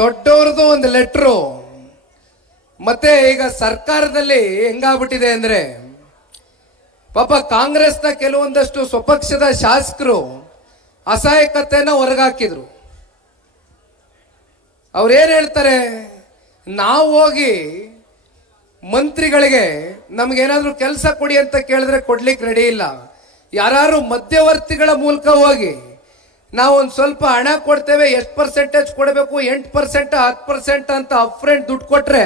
ದೊಡ್ಡವ್ರದ್ದು ಒಂದು ಲೆಟ್ರು. ಮತ್ತೆ ಈಗ ಸರ್ಕಾರದಲ್ಲಿ ಹೆಂಗಾಗ್ಬಿಟ್ಟಿದೆ ಅಂದ್ರೆ ಪಾಪ ಕಾಂಗ್ರೆಸ್ನ ಕೆಲವೊಂದಷ್ಟು ಸ್ವಪಕ್ಷದ ಶಾಸಕರು ಅಸಹಾಯಕತೆಯನ್ನ ಹೊರಗಾಕಿದ್ರು. ಅವ್ರೇನ್ ಹೇಳ್ತಾರೆ, ನಾವು ಹೋಗಿ ಮಂತ್ರಿಗಳಿಗೆ ನಮ್ಗೇನಾದ್ರೂ ಕೆಲಸ ಕೊಡಿ ಅಂತ ಕೇಳಿದ್ರೆ ಕೊಡ್ಲಿಕ್ಕೆ ರೆಡಿ ಇಲ್ಲ. ಯಾರು ಮಧ್ಯವರ್ತಿಗಳ ಮೂಲಕ ಹೋಗಿ ನಾವು ಒಂದು ಸ್ವಲ್ಪ ಹಣ ಕೊಡ್ತೇವೆ, ಎಷ್ಟು ಪರ್ಸೆಂಟೇಜ್ ಕೊಡಬೇಕು, 8%, 10% ಅಂತ ಅಪ್ಫ್ರಂಟ್ ದುಡ್ಡು ಕೊಟ್ರೆ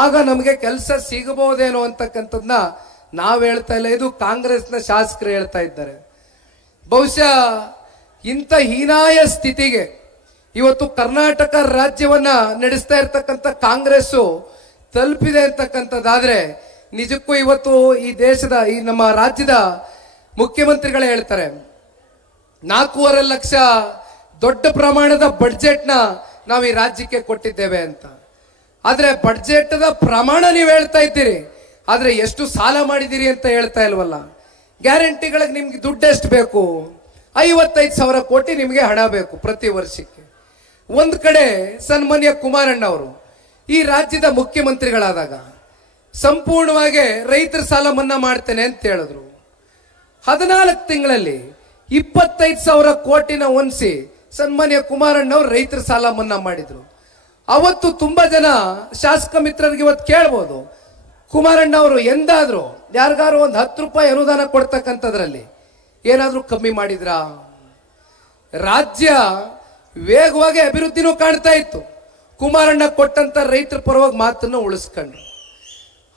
ಆಗ ನಮಗೆ ಕೆಲಸ ಸಿಗಬಹುದೇನೋ ಅಂತಕ್ಕಂಥದ್ದನ್ನ ನಾವು ಹೇಳ್ತಾ ಇಲ್ಲ, ಇದು ಕಾಂಗ್ರೆಸ್ನ ಶಾಸಕರು ಹೇಳ್ತಾ ಇದ್ದಾರೆ. ಬಹುಶಃ ಇಂಥ ಹೀನಾಯ ಸ್ಥಿತಿಗೆ ಇವತ್ತು ಕರ್ನಾಟಕ ರಾಜ್ಯವನ್ನ ನಡೆಸ್ತಾ ಇರ್ತಕ್ಕಂಥ ಕಾಂಗ್ರೆಸ್ಸು ತಲುಪಿದೆ ಅಂತಕ್ಕಂಥದ್ದಾದ್ರೆ ನಿಜಕ್ಕೂ ಇವತ್ತು ಈ ದೇಶದ ಈ ನಮ್ಮ ರಾಜ್ಯದ ಮುಖ್ಯಮಂತ್ರಿಗಳೇ ಹೇಳ್ತಾರೆ 4.5 ಲಕ್ಷ ದೊಡ್ಡ ಪ್ರಮಾಣದ ಬಡ್ಜೆಟ್ನ ನಾವು ಈ ರಾಜ್ಯಕ್ಕೆ ಕೊಟ್ಟಿದ್ದೇವೆ ಅಂತ. ಆದ್ರೆ ಬಡ್ಜೆಟ್ದ ಪ್ರಮಾಣ ನೀವು ಹೇಳ್ತಾ ಇದ್ದೀರಿ, ಆದ್ರೆ ಎಷ್ಟು ಸಾಲ ಮಾಡಿದ್ದೀರಿ ಅಂತ ಹೇಳ್ತಾ ಇಲ್ವಲ್ಲ. ಗ್ಯಾರಂಟಿಗಳಿಗೆ ನಿಮ್ಗೆ ದುಡ್ಡು ಎಷ್ಟು ಬೇಕು? 55,000 ಕೋಟಿ ನಿಮಗೆ ಹಣ ಬೇಕು ಪ್ರತಿ ವರ್ಷಕ್ಕೆ. ಒಂದ್ ಕಡೆ ಸನ್ಮಾನ್ಯ ಕುಮಾರಣ್ಣ ಅವರು ಈ ರಾಜ್ಯದ ಮುಖ್ಯಮಂತ್ರಿಗಳಾದಾಗ ಸಂಪೂರ್ಣವಾಗಿ ರೈತರ ಸಾಲ ಮನ್ನಾ ಮಾಡ್ತೇನೆ ಅಂತ ಹೇಳಿದ್ರು. 14 ತಿಂಗಳಲ್ಲಿ 25,000 ಕೋಟಿನ ಹೊಂದಿಸಿ ಸನ್ಮಾನ್ಯ ಕುಮಾರಣ್ಣ ಅವರು ರೈತರ ಸಾಲ ಮನ್ನಾ ಮಾಡಿದ್ರು. ಅವತ್ತು ತುಂಬಾ ಜನ ಶಾಸಕ ಮಿತ್ರರಿಗೆ ಇವತ್ತು ಕೇಳ್ಬೋದು, ಕುಮಾರಣ್ಣ ಅವರು ಎಂದಾದ್ರು ಯಾರಿಗಾರು ಒಂದು 10 ರೂಪಾಯಿ ಅನುದಾನ ಕೊಡ್ತಕ್ಕಂಥದ್ರಲ್ಲಿ ಏನಾದ್ರೂ ಕಮ್ಮಿ ಮಾಡಿದ್ರ? ರಾಜ್ಯ ವೇಗವಾಗಿ ಅಭಿವೃದ್ಧಿನೂ ಕಾಣ್ತಾ ಇತ್ತು. ಕುಮಾರಣ್ಣ ಕೊಟ್ಟಂತ ರೈತರ ಪರವಾಗಿ ಮಾತನ್ನ ಉಳಿಸ್ಕೊಂಡ್ರು.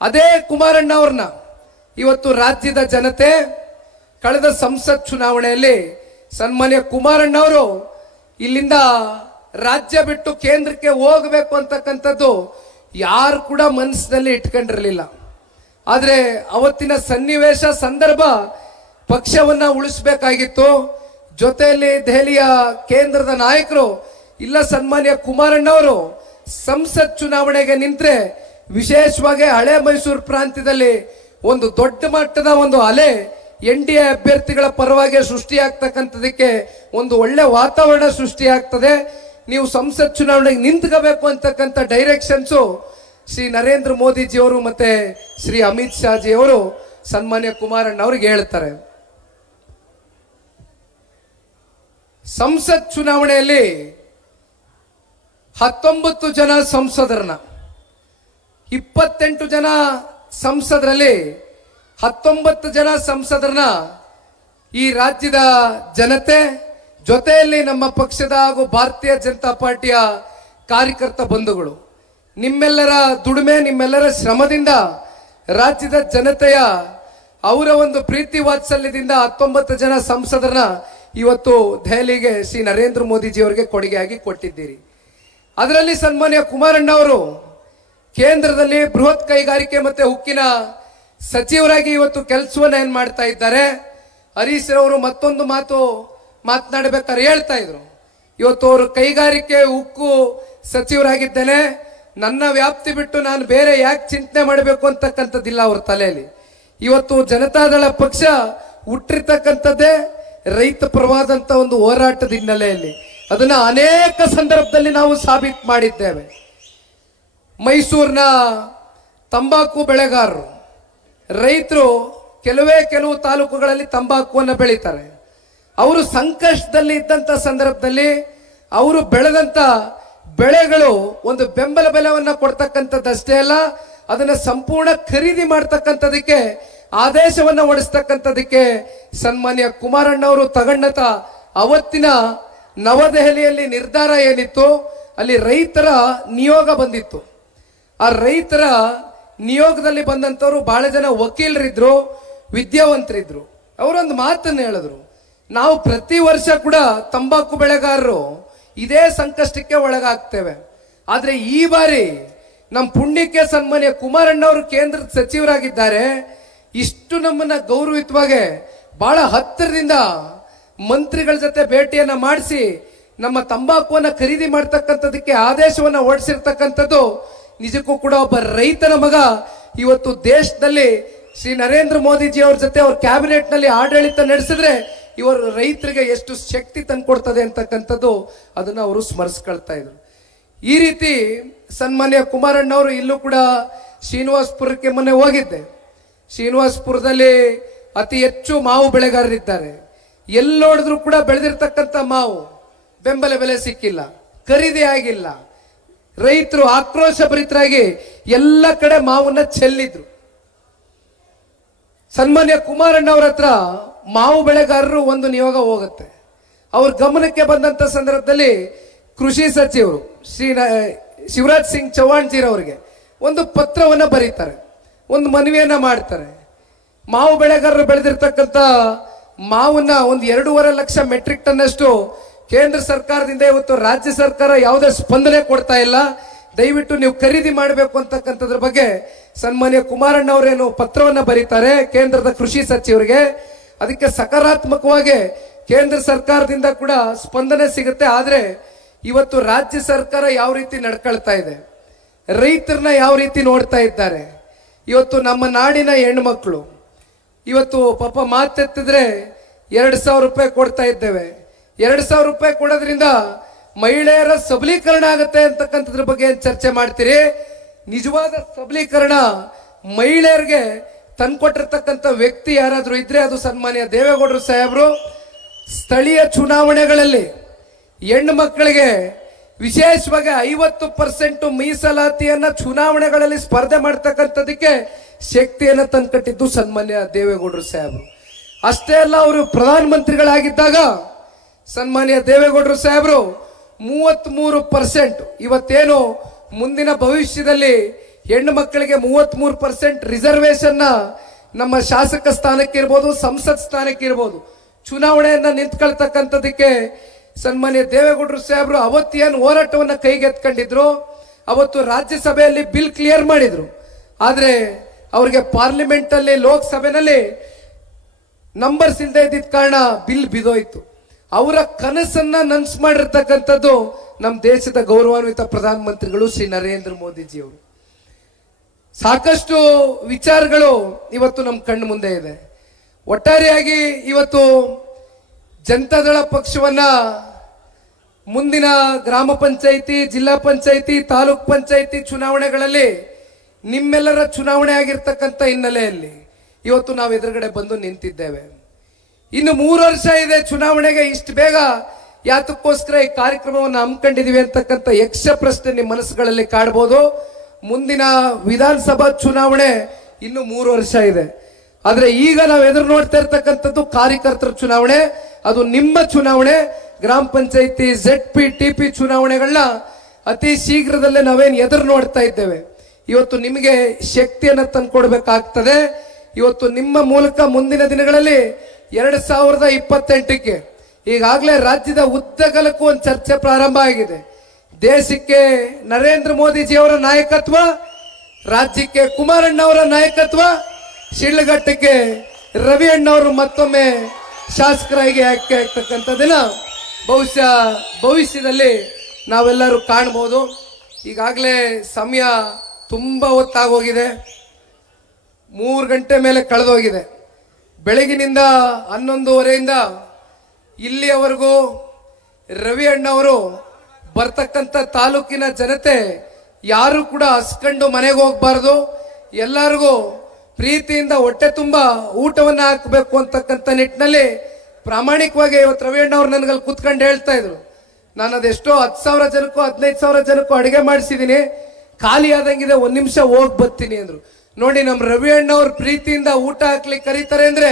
ಅದೇ ಕುಮಾರಣ್ಣ ಅವ್ರನ್ನ ಇವತ್ತು ರಾಜ್ಯದ ಜನತೆ ಕಳೆದ ಸಂಸತ್ ಚುನಾವಣೆಯಲ್ಲಿ ಸನ್ಮಾನ್ಯ ಕುಮಾರಣ್ಣ ಅವರು ಇಲ್ಲಿಂದ ರಾಜ್ಯ ಬಿಟ್ಟು ಕೇಂದ್ರಕ್ಕೆ ಹೋಗಬೇಕು ಅಂತಕ್ಕಂಥದ್ದು ಯಾರು ಕೂಡ ಮನಸ್ಸಿನಲ್ಲಿ ಇಟ್ಕೊಂಡಿರಲಿಲ್ಲ. ಆದ್ರೆ ಅವತ್ತಿನ ಸನ್ನಿವೇಶ ಸಂದರ್ಭ ಪಕ್ಷವನ್ನ ಉಳಿಸಬೇಕಾಗಿತ್ತು. ಜೊತೆಯಲ್ಲಿ ದೆಹಲಿಯ ಕೇಂದ್ರದ ನಾಯಕರು ಇಲ್ಲ ಸನ್ಮಾನ್ಯ ಕುಮಾರಣ್ಣ ಅವರು ಸಂಸತ್ ಚುನಾವಣೆಗೆ ನಿಂತ್ರೆ ವಿಶೇಷವಾಗಿ ಹಳೆ ಮೈಸೂರು ಪ್ರಾಂತ್ಯದಲ್ಲಿ ಒಂದು ದೊಡ್ಡ ಮಟ್ಟದ ಒಂದು ಅಲೆ NDA ಅಭ್ಯರ್ಥಿಗಳ ಪರವಾಗಿ ಸೃಷ್ಟಿಯಾಗ್ತಕ್ಕಂಥದಕ್ಕೆ ಒಂದು ಒಳ್ಳೆ ವಾತಾವರಣ ಸೃಷ್ಟಿಯಾಗ್ತದೆ. ನೀವು ಸಂಸತ್ ಚುನಾವಣೆಗೆ ನಿಂತ್ಕೋಬೇಕು ಅಂತಕ್ಕಂಥ ಡೈರೆಕ್ಷನ್ಸು ಶ್ರೀ ನರೇಂದ್ರ ಮೋದಿಜಿಯವರು ಮತ್ತೆ ಶ್ರೀ ಅಮಿತ್ ಶಾಜಿ ಅವರು ಸನ್ಮಾನ್ಯ ಕುಮಾರಣ್ಣ ಅವ್ರಿಗೆ ಹೇಳ್ತಾರೆ. ಸಂಸತ್ ಚುನಾವಣೆಯಲ್ಲಿ 19 ಜನ ಸಂಸದರನ್ನ 28 ಜನ ಸಂಸದರಲ್ಲಿ 19 ಜನ ಸಂಸದರನ್ನ ಈ ರಾಜ್ಯದ ಜನತೆ ಜೊತೆಯಲ್ಲಿ ನಮ್ಮ ಪಕ್ಷದ ಹಾಗೂ ಭಾರತೀಯ ಜನತಾ ಪಾರ್ಟಿಯ ಕಾರ್ಯಕರ್ತ ಬಂಧುಗಳು ನಿಮ್ಮೆಲ್ಲರ ದುಡಿಮೆ ನಿಮ್ಮೆಲ್ಲರ ಶ್ರಮದಿಂದ ರಾಜ್ಯದ ಜನತೆಯ ಅವರ ಒಂದು ಪ್ರೀತಿ ವಾತ್ಸಲ್ಯದಿಂದ 19 ಜನ ಸಂಸದರನ್ನ ಇವತ್ತು ದೆಹಲಿಗೆ ಶ್ರೀ ನರೇಂದ್ರ ಮೋದಿಜಿ ಅವರಿಗೆ ಕೊಡುಗೆಯಾಗಿ ಕೊಟ್ಟಿದ್ದೀರಿ. ಅದರಲ್ಲಿ ಸನ್ಮಾನ್ಯ ಕುಮಾರಣ್ಣ ಅವರು ಕೇಂದ್ರದಲ್ಲಿ ಬೃಹತ್ ಕೈಗಾರಿಕೆ ಮತ್ತೆ ಉಕ್ಕಿನ ಸಚಿವರಾಗಿ ಇವತ್ತು ಕೆಲಸವನ್ನ ಏನ್ ಮಾಡ್ತಾ ಇದ್ದಾರೆ. ಹರೀಶ್ ಅವರು ಮತ್ತೊಂದು ಮಾತನಾಡಬೇಕಾದ್ರೆ ಹೇಳ್ತಾ ಇದ್ರು, ಇವತ್ತು ಅವರು ಕೈಗಾರಿಕೆ ಉಕ್ಕು ಸಚಿವರಾಗಿದ್ದೇನೆ, ನನ್ನ ವ್ಯಾಪ್ತಿ ಬಿಟ್ಟು ನಾನು ಬೇರೆ ಯಾಕೆ ಚಿಂತನೆ ಮಾಡಬೇಕು ಅಂತಕ್ಕಂಥದ್ದಿಲ್ಲ ಅವ್ರ ತಲೆಯಲ್ಲಿ. ಇವತ್ತು ಜನತಾದಳ ಪಕ್ಷ ಹುಟ್ಟಿರ್ತಕ್ಕಂಥದ್ದೇ ರೈತ ಪರವಾದಂತ ಒಂದು ಹೋರಾಟದ ಹಿನ್ನೆಲೆಯಲ್ಲಿ ಅದನ್ನ ಅನೇಕ ಸಂದರ್ಭದಲ್ಲಿ ನಾವು ಸಾಬೀತು ಮಾಡಿದ್ದೇವೆ. ಮೈಸೂರಿನ ತಂಬಾಕು ಬೆಳೆಗಾರರು ರೈತರು ಕೆಲವು ತಾಲೂಕುಗಳಲ್ಲಿ ತಂಬಾಕುವನ್ನು ಬೆಳೀತಾರೆ. ಅವರು ಸಂಕಷ್ಟದಲ್ಲಿ ಇದ್ದಂತ ಸಂದರ್ಭದಲ್ಲಿ ಅವರು ಬೆಳೆದಂತ ಬೆಳೆಗಳು ಒಂದು ಬೆಂಬಲ ಬೆಲೆವನ್ನ ಕೊಡ್ತಕ್ಕಂಥದ್ದಷ್ಟೇ ಅಲ್ಲ, ಅದನ್ನ ಸಂಪೂರ್ಣ ಖರೀದಿ ಮಾಡ್ತಕ್ಕಂಥದಕ್ಕೆ ಆದೇಶವನ್ನ ಹೊಡಿಸ್ತಕ್ಕಂಥದಕ್ಕೆ ಸನ್ಮಾನ್ಯ ಕುಮಾರಣ್ಣ ಅವರು ತಗೊಂಡಂತ ಅವತ್ತಿನ ನವದೆಹಲಿಯಲ್ಲಿ ನಿರ್ಧಾರ ಏನಿತ್ತು, ಅಲ್ಲಿ ರೈತರ ನಿಯೋಗ ಬಂದಿತ್ತು. ಆ ರೈತರ ನಿಯೋಗದಲ್ಲಿ ಬಂದಂತವರು ಬಹಳ ಜನ ವಕೀಲರಿದ್ರು, ವಿದ್ಯಾವಂತರಿದ್ರು. ಅವರೊಂದು ಮಾತನ್ನು ಹೇಳಿದ್ರು, ನಾವು ಪ್ರತಿ ವರ್ಷ ಕೂಡ ತಂಬಾಕು ಬೆಳೆಗಾರರು ಇದೇ ಸಂಕಷ್ಟಕ್ಕೆ ಒಳಗಾಗ್ತೇವೆ. ಆದ್ರೆ ಈ ಬಾರಿ ನಮ್ಮ ಪುಣ್ಯಕ್ಕೆ ಸನ್ಮಾನ್ಯ ಕುಮಾರಣ್ಣ ಅವರು ಕೇಂದ್ರದ ಸಚಿವರಾಗಿದ್ದಾರೆ. ಇಷ್ಟು ನಮ್ಮನ್ನ ಗೌರವಿತವಾಗಿ ಬಹಳ ಹತ್ತಿರದಿಂದ ಮಂತ್ರಿಗಳ ಜೊತೆ ಭೇಟಿಯನ್ನ ಮಾಡಿಸಿ ನಮ್ಮ ತಂಬಾಕುವನ್ನ ಖರೀದಿ ಮಾಡ್ತಕ್ಕಂಥದಕ್ಕೆ ಆದೇಶವನ್ನ ಹೊರಡಿಸಿರ್ತಕ್ಕಂಥದ್ದು ನಿಜಕ್ಕೂ ಕೂಡ ಒಬ್ಬ ರೈತನ ಮಗ ಇವತ್ತು ದೇಶದಲ್ಲಿ ಶ್ರೀ ನರೇಂದ್ರ ಮೋದಿಜಿ ಅವ್ರ ಜೊತೆ ಅವ್ರ ಕ್ಯಾಬಿನೆಟ್ ನಲ್ಲಿ ಆಡಳಿತ ನಡೆಸಿದ್ರೆ ಇವರು ರೈತರಿಗೆ ಎಷ್ಟು ಶಕ್ತಿ ತಂದ್ಕೊಡ್ತದೆ ಅಂತಕ್ಕಂಥದ್ದು ಅದನ್ನ ಅವರು ಸ್ಮರಿಸ್ಕೊಳ್ತಾ ಇದ್ರು. ಈ ರೀತಿ ಸನ್ಮಾನ್ಯ ಕುಮಾರಣ್ಣ ಅವರು ಇಲ್ಲೂ ಕೂಡ ಶ್ರೀನಿವಾಸಪುರಕ್ಕೆ ಮೊನ್ನೆ ಹೋಗಿದ್ದೆ. ಶ್ರೀನಿವಾಸಪುರದಲ್ಲಿ ಅತಿ ಹೆಚ್ಚು ಮಾವು ಬೆಳೆಗಾರರಿದ್ದಾರೆ. ಎಲ್ಲಿ ನೋಡಿದ್ರು ಕೂಡ ಬೆಳೆದಿರ್ತಕ್ಕಂಥ ಮಾವು ಬೆಂಬಲ ಬೆಲೆ ಸಿಕ್ಕಿಲ್ಲ, ಖರೀದಿ ಆಗಿಲ್ಲ. ರೈತರು ಆಕ್ರೋಶ ಭರಿತರಾಗಿ ಎಲ್ಲ ಕಡೆ ಮಾವನ್ನ ಚೆಲ್ಲಿದ್ರು. ಸನ್ಮಾನ್ಯ ಕುಮಾರಣ್ಣ ಅವರ ಹತ್ರ ಮಾವು ಬೆಳೆಗಾರರು ಒಂದು ನಿಯೋಗ ಹೋಗುತ್ತೆ. ಅವ್ರ ಗಮನಕ್ಕೆ ಬಂದಂತ ಸಂದರ್ಭದಲ್ಲಿ ಕೃಷಿ ಸಚಿವರು ಶ್ರೀ ಶಿವರಾಜ್ ಸಿಂಗ್ ಚೌಹಾಣ್ ಅವರಿಗೆ ಒಂದು ಪತ್ರವನ್ನ ಬರೀತಾರೆ, ಒಂದು ಮನವಿಯನ್ನ ಮಾಡ್ತಾರೆ. ಮಾವು ಬೆಳೆಗಾರರು ಬೆಳೆದಿರ್ತಕ್ಕಂಥ ಮಾವನ್ನ ಒಂದು 2.5 ಲಕ್ಷ ಮೆಟ್ರಿಕ್ ಟನ್ ಅಷ್ಟು ಕೇಂದ್ರ ಸರ್ಕಾರದಿಂದ ಇವತ್ತು ರಾಜ್ಯ ಸರ್ಕಾರ ಯಾವುದೇ ಸ್ಪಂದನೆ ಕೊಡ್ತಾ ಇಲ್ಲ, ದಯವಿಟ್ಟು ನೀವು ಖರೀದಿ ಮಾಡಬೇಕು ಅಂತಕ್ಕಂಥದ್ರ ಬಗ್ಗೆ ಸನ್ಮಾನ್ಯ ಕುಮಾರಣ್ಣ ಅವರೇನು ಪತ್ರವನ್ನ ಬರೀತಾರೆ ಕೇಂದ್ರದ ಕೃಷಿ ಸಚಿವರಿಗೆ. ಅದಕ್ಕೆ ಸಕಾರಾತ್ಮಕವಾಗಿ ಕೇಂದ್ರ ಸರ್ಕಾರದಿಂದ ಕೂಡ ಸ್ಪಂದನೆ ಸಿಗುತ್ತೆ. ಆದ್ರೆ ಇವತ್ತು ರಾಜ್ಯ ಸರ್ಕಾರ ಯಾವ ರೀತಿ ನಡ್ಕೊಳ್ತಾ ಇದೆ, ರೈತರನ್ನ ಯಾವ ರೀತಿ ನೋಡ್ತಾ ಇದ್ದಾರೆ. ಇವತ್ತು ನಮ್ಮ ನಾಡಿನ ಹೆಣ್ಮಕ್ಳು ಇವತ್ತು ಪಾಪ ಮಾತೆತ್ತಿದ್ರೆ 2,000 ರೂಪಾಯಿ ಕೊಡ್ತಾ ಇದ್ದೇವೆ. 2,000 ರೂಪಾಯಿ ಕೊಡೋದ್ರಿಂದ ಮಹಿಳೆಯರ ಸಬಲೀಕರಣ ಆಗುತ್ತೆ ಅಂತಕ್ಕಂಥದ್ರ ಬಗ್ಗೆ ಚರ್ಚೆ ಮಾಡ್ತೀರಿ. ನಿಜವಾದ ಸಬಲೀಕರಣ ಮಹಿಳೆಯರಿಗೆ ತಂದ್ಕೊಟ್ಟಿರ್ತಕ್ಕಂಥ ವ್ಯಕ್ತಿ ಯಾರಾದ್ರೂ ಇದ್ರೆ ಅದು ಸನ್ಮಾನ್ಯ ದೇವೇಗೌಡರು ಸಾಹೇಬರು. ಸ್ಥಳೀಯ ಚುನಾವಣೆಗಳಲ್ಲಿ ಹೆಣ್ಣು ಮಕ್ಕಳಿಗೆ ವಿಶೇಷವಾಗಿ 50% ಮೀಸಲಾತಿಯನ್ನ ಚುನಾವಣೆಗಳಲ್ಲಿ ಸ್ಪರ್ಧೆ ಮಾಡ್ತಕ್ಕಂಥದಕ್ಕೆ ಶಕ್ತಿಯನ್ನ ತಂದ್ಕೊಟ್ಟಿದ್ದು ಸನ್ಮಾನ್ಯ ದೇವೇಗೌಡರು ಸಾಹೇಬರು. ಅಷ್ಟೇ ಅಲ್ಲ, ಅವರು ಪ್ರಧಾನ ಮಂತ್ರಿಗಳಾಗಿದ್ದಾಗ ಸನ್ಮಾನ್ಯ ದೇವೇಗೌಡರು ಸಾಹೇಬರು 33% ಇವತ್ತೇನು ಮುಂದಿನ ಭವಿಷ್ಯದಲ್ಲಿ ಹೆಣ್ಣು ಮಕ್ಕಳಿಗೆ 33% ರಿಸರ್ವೇಶನ್ ನಮ್ಮ ಶಾಸಕ ಸ್ಥಾನಕ್ಕೆ ಇರ್ಬೋದು, ಸಂಸತ್ ಸ್ಥಾನಕ್ಕೆ ಇರ್ಬೋದು, ಚುನಾವಣೆಯನ್ನ ನಿಂತ್ಕೊಳ್ತಕ್ಕಂಥದಕ್ಕೆ ಸನ್ಮಾನ್ಯ ದೇವೇಗೌಡರು ಸಾಹೇಬರು ಅವತ್ತೇನು ಹೋರಾಟವನ್ನ ಕೈಗೆತ್ಕೊಂಡಿದ್ರು, ಅವತ್ತು ರಾಜ್ಯಸಭೆಯಲ್ಲಿ ಬಿಲ್ ಕ್ಲಿಯರ್ ಮಾಡಿದ್ರು. ಆದ್ರೆ ಅವ್ರಿಗೆ ಪಾರ್ಲಿಮೆಂಟ್ ಅಲ್ಲಿ ಲೋಕಸಭೆನಲ್ಲಿ ನಂಬರ್ಸ್ ಇಲ್ಲದೆ ಇದ್ದಿದ್ದ ಕಾರಣ ಬಿಲ್ ಬಿದೋಯ್ತು. ಅವರ ಕನಸನ್ನ ನನ್ಸು ಮಾಡಿರ್ತಕ್ಕಂಥದ್ದು ನಮ್ಮ ದೇಶದ ಗೌರವಾನ್ವಿತ ಪ್ರಧಾನ ಮಂತ್ರಿಗಳು ಶ್ರೀ ನರೇಂದ್ರ ಮೋದಿಜಿ ಅವರು. ಸಾಕಷ್ಟು ವಿಚಾರಗಳು ಇವತ್ತು ನಮ್ಮ ಕಣ್ಣು ಮುಂದೆ ಇದೆ. ಒಟ್ಟಾರೆಯಾಗಿ ಇವತ್ತು ಜನತಾದಳ ಪಕ್ಷವನ್ನ ಮುಂದಿನ ಗ್ರಾಮ ಪಂಚಾಯಿತಿ, ಜಿಲ್ಲಾ ಪಂಚಾಯಿತಿ, ತಾಲೂಕ್ ಪಂಚಾಯಿತಿ ಚುನಾವಣೆಗಳಲ್ಲಿ ನಿಮ್ಮೆಲ್ಲರ ಚುನಾವಣೆ ಆಗಿರ್ತಕ್ಕಂಥ ಹಿನ್ನೆಲೆಯಲ್ಲಿ ಇವತ್ತು ನಾವು ಎದುರುಗಡೆ ಬಂದು ನಿಂತಿದ್ದೇವೆ. ಇನ್ನು 3 ವರ್ಷ ಇದೆ ಚುನಾವಣೆಗೆ, ಇಷ್ಟು ಬೇಗ ಯಾತಕ್ಕೋಸ್ಕರ ಈ ಕಾರ್ಯಕ್ರಮವನ್ನು ಹಮ್ಮಿಕೊಂಡಿದೀವಿ ಅಂತಕ್ಕಂಥ ಯಕ್ಷ ಪ್ರಶ್ನೆ ನಿಮ್ಮ ಮನಸ್ಸುಗಳಲ್ಲಿ ಕಾಡಬಹುದು. ಮುಂದಿನ ವಿಧಾನಸಭಾ ಚುನಾವಣೆ ಇನ್ನು 3 ವರ್ಷ ಇದೆ. ಆದ್ರೆ ಈಗ ನಾವು ಎದುರು ನೋಡ್ತಾ ಇರ್ತಕ್ಕಂಥದ್ದು ಕಾರ್ಯಕರ್ತರ ಚುನಾವಣೆ, ಅದು ನಿಮ್ಮ ಚುನಾವಣೆ. ಗ್ರಾಮ ಪಂಚಾಯಿತಿ ZP TP ಚುನಾವಣೆಗಳನ್ನ ಅತಿ ಶೀಘ್ರದಲ್ಲೇ ನಾವೇನು ಎದುರು ನೋಡ್ತಾ ಇದ್ದೇವೆ. ಇವತ್ತು ನಿಮಗೆ ಶಕ್ತಿಯನ್ನು ತಂದ್ಕೊಡ್ಬೇಕಾಗ್ತದೆ. ಇವತ್ತು ನಿಮ್ಮ ಮೂಲಕ ಮುಂದಿನ ದಿನಗಳಲ್ಲಿ 2028ಕ್ಕೆ ಈಗಾಗಲೇ ರಾಜ್ಯದ ಉದ್ದಗಲಕ್ಕೂ ಒಂದು ಚರ್ಚೆ ಪ್ರಾರಂಭ ಆಗಿದೆ. ದೇಶಕ್ಕೆ ನರೇಂದ್ರ ಮೋದಿಜಿಯವರ ನಾಯಕತ್ವ, ರಾಜ್ಯಕ್ಕೆ ಕುಮಾರಣ್ಣ ಅವರ ನಾಯಕತ್ವ, ಶಿಡ್ಲಘಟ್ಟಕ್ಕೆ ರವಿ ಅಣ್ಣವರು ಮತ್ತೊಮ್ಮೆ ಶಾಸಕರಾಗಿ ಆಯ್ಕೆ ಆಗ್ತಕ್ಕಂಥದ್ದನ್ನ ಬಹುಶಃ ಭವಿಷ್ಯದಲ್ಲಿ ನಾವೆಲ್ಲರೂ ಕಾಣಬಹುದು. ಈಗಾಗಲೇ ಸಮಯ ತುಂಬಾ ಹೊತ್ತಾಗೋಗಿದೆ, 3 ಗಂಟೆ ಮೇಲೆ ಕಳೆದೋಗಿದೆ. ಬೆಳಗಿನಿಂದ 11:30ಯಿಂದ ಇಲ್ಲಿಯವರೆಗೂ ರವಿ ಅಣ್ಣವರು ಬರ್ತಕ್ಕಂಥ ತಾಲೂಕಿನ ಜನತೆ ಯಾರು ಕೂಡ ಹಸ್ಕೊಂಡು ಮನೆಗೆ ಹೋಗ್ಬಾರ್ದು, ಎಲ್ಲರಿಗೂ ಪ್ರೀತಿಯಿಂದ ಹೊಟ್ಟೆ ತುಂಬ ಊಟವನ್ನ ಹಾಕಬೇಕು ಅಂತಕ್ಕಂಥ ನಿಟ್ಟಿನಲ್ಲಿ ಪ್ರಾಮಾಣಿಕವಾಗಿ ಇವತ್ತು ರವಿ ಅಣ್ಣವ್ರು ನನಗಲ್ಲಿ ಕೂತ್ಕೊಂಡು ಹೇಳ್ತಾ ಇದ್ರು, ನಾನು ಅದೆಷ್ಟೋ 10,000 ಜನಕ್ಕೂ 15,000 ಜನಕ್ಕೂ ಅಡಿಗೆ ಮಾಡಿಸಿದ್ದೀನಿ, ಖಾಲಿ ಆದಂಗಿದೆ, 1 ನಿಮಿಷ ಹೋಗಿ ಬರ್ತೀನಿ ಅಂದ್ರು. ನೋಡಿ, ನಮ್ಮ ರವಿ ಅಣ್ಣವ್ರ ಪ್ರೀತಿಯಿಂದ ಊಟ ಹಾಕ್ಲಿಕ್ಕೆ ಕರೀತಾರೆ ಅಂದ್ರೆ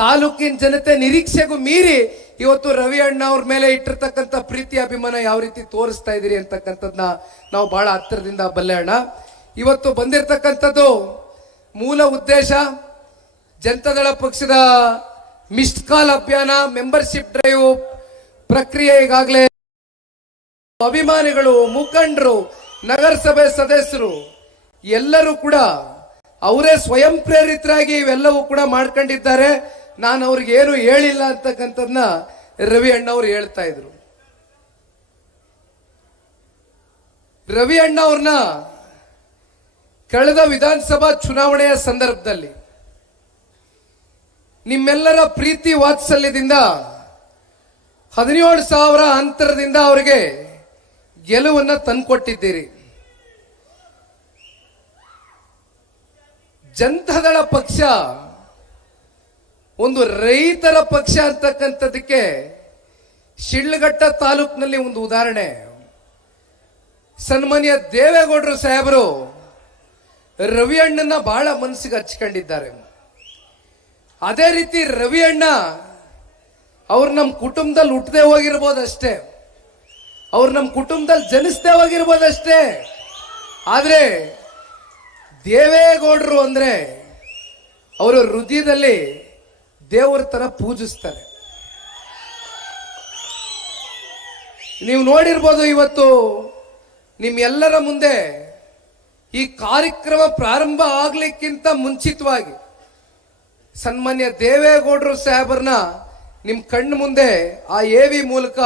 ತಾಲೂಕಿನ ಜನತೆ ನಿರೀಕ್ಷೆಗೂ ಮೀರಿ ಇವತ್ತು ರವಿ ಅಣ್ಣ ಅವ್ರ ಮೇಲೆ ಇಟ್ಟಿರ್ತಕ್ಕಂಥ ಪ್ರೀತಿ ಅಭಿಮಾನ ಯಾವ ರೀತಿ ತೋರಿಸ್ತಾ ಇದೀರಿ ಅಂತಕ್ಕಂಥದ್ನ ನಾವು ಬಹಳ ಹತ್ತಿರದಿಂದ ಬಲ್ಲೆ ಅಣ್ಣ. ಇವತ್ತು ಬಂದಿರತಕ್ಕಂಥದ್ದು ಮೂಲ ಉದ್ದೇಶ ಜನತಾದಳ ಪಕ್ಷದ ಮಿಸ್ಡ್ ಕಾಲ್ ಅಭಿಯಾನ, ಮೆಂಬರ್ಶಿಪ್ ಡ್ರೈವ್ ಪ್ರಕ್ರಿಯೆ ಈಗಾಗಲೇ ಅಭಿಮಾನಿಗಳು, ಮುಖಂಡರು, ನಗರಸಭೆ ಸದಸ್ಯರು ಎಲ್ಲರೂ ಕೂಡ ಅವರೇ ಸ್ವಯಂ ಪ್ರೇರಿತರಾಗಿ ಇವೆಲ್ಲವೂ ಕೂಡ ಮಾಡ್ಕೊಂಡಿದ್ದಾರೆ. ನಾನು ಅವ್ರಿಗೆ ಏನು ಹೇಳಿಲ್ಲ ಅಂತಕ್ಕಂಥದ್ನ ರವಿ ಅಣ್ಣ ಅವ್ರು ಹೇಳ್ತಾ ಇದ್ರು. ರವಿ ಅಣ್ಣ ಅವ್ರನ್ನ ಕಳೆದ ವಿಧಾನಸಭಾ ಚುನಾವಣೆಯ ಸಂದರ್ಭದಲ್ಲಿ ನಿಮ್ಮೆಲ್ಲರ ಪ್ರೀತಿ ವಾತ್ಸಲ್ಯದಿಂದ 17,000 ಅಂತರದಿಂದ ಅವರಿಗೆ ಗೆಲುವನ್ನ ತಂದುಕೊಟ್ಟಿದ್ದೀರಿ. ಜನತಾದಳ ಪಕ್ಷ ಒಂದು ರೈತರ ಪಕ್ಷ ಅಂತಕ್ಕಂಥದಕ್ಕೆ ಶಿಡ್ಲಘಟ್ಟ ತಾಲೂಕಿನಲ್ಲಿ ಒಂದು ಉದಾಹರಣೆ. ಸನ್ಮಾನ್ಯ ದೇವೇಗೌಡರು ಸಾಹೇಬರು ರವಿ ಅಣ್ಣನ ಬಹಳ ಮನಸ್ಸಿಗೆ ಹಚ್ಕೊಂಡಿದ್ದಾರೆ. ಅದೇ ರೀತಿ ರವಿ ಅಣ್ಣ ಅವ್ರು ನಮ್ಮ ಕುಟುಂಬದಲ್ಲಿ ಹುಟ್ಟದೆ ಹೋಗಿರ್ಬೋದಷ್ಟೇ, ಅವ್ರು ನಮ್ಮ ಕುಟುಂಬದಲ್ಲಿ ಜನಿಸದೆ ಹೋಗಿರ್ಬೋದಷ್ಟೇ, ಆದ್ರೆ ದೇವೇಗೌಡರು ಅಂದ್ರೆ ಅವರ ಹೃದಯದಲ್ಲಿ ದೇವರ ತರ ಪೂಜಿಸ್ತಾರೆ. ನೀವು ನೋಡಿರ್ಬೋದು, ಇವತ್ತು ನಿಮ್ಮೆಲ್ಲರ ಮುಂದೆ ಈ ಕಾರ್ಯಕ್ರಮ ಪ್ರಾರಂಭ ಆಗ್ಲಿಕ್ಕಿಂತ ಮುಂಚಿತವಾಗಿ ಸನ್ಮಾನ್ಯ ದೇವೇಗೌಡರು ಸಾಹೇಬರನ್ನ ನಿಮ್ ಕಣ್ಣು ಮುಂದೆ ಆ AV ಮೂಲಕ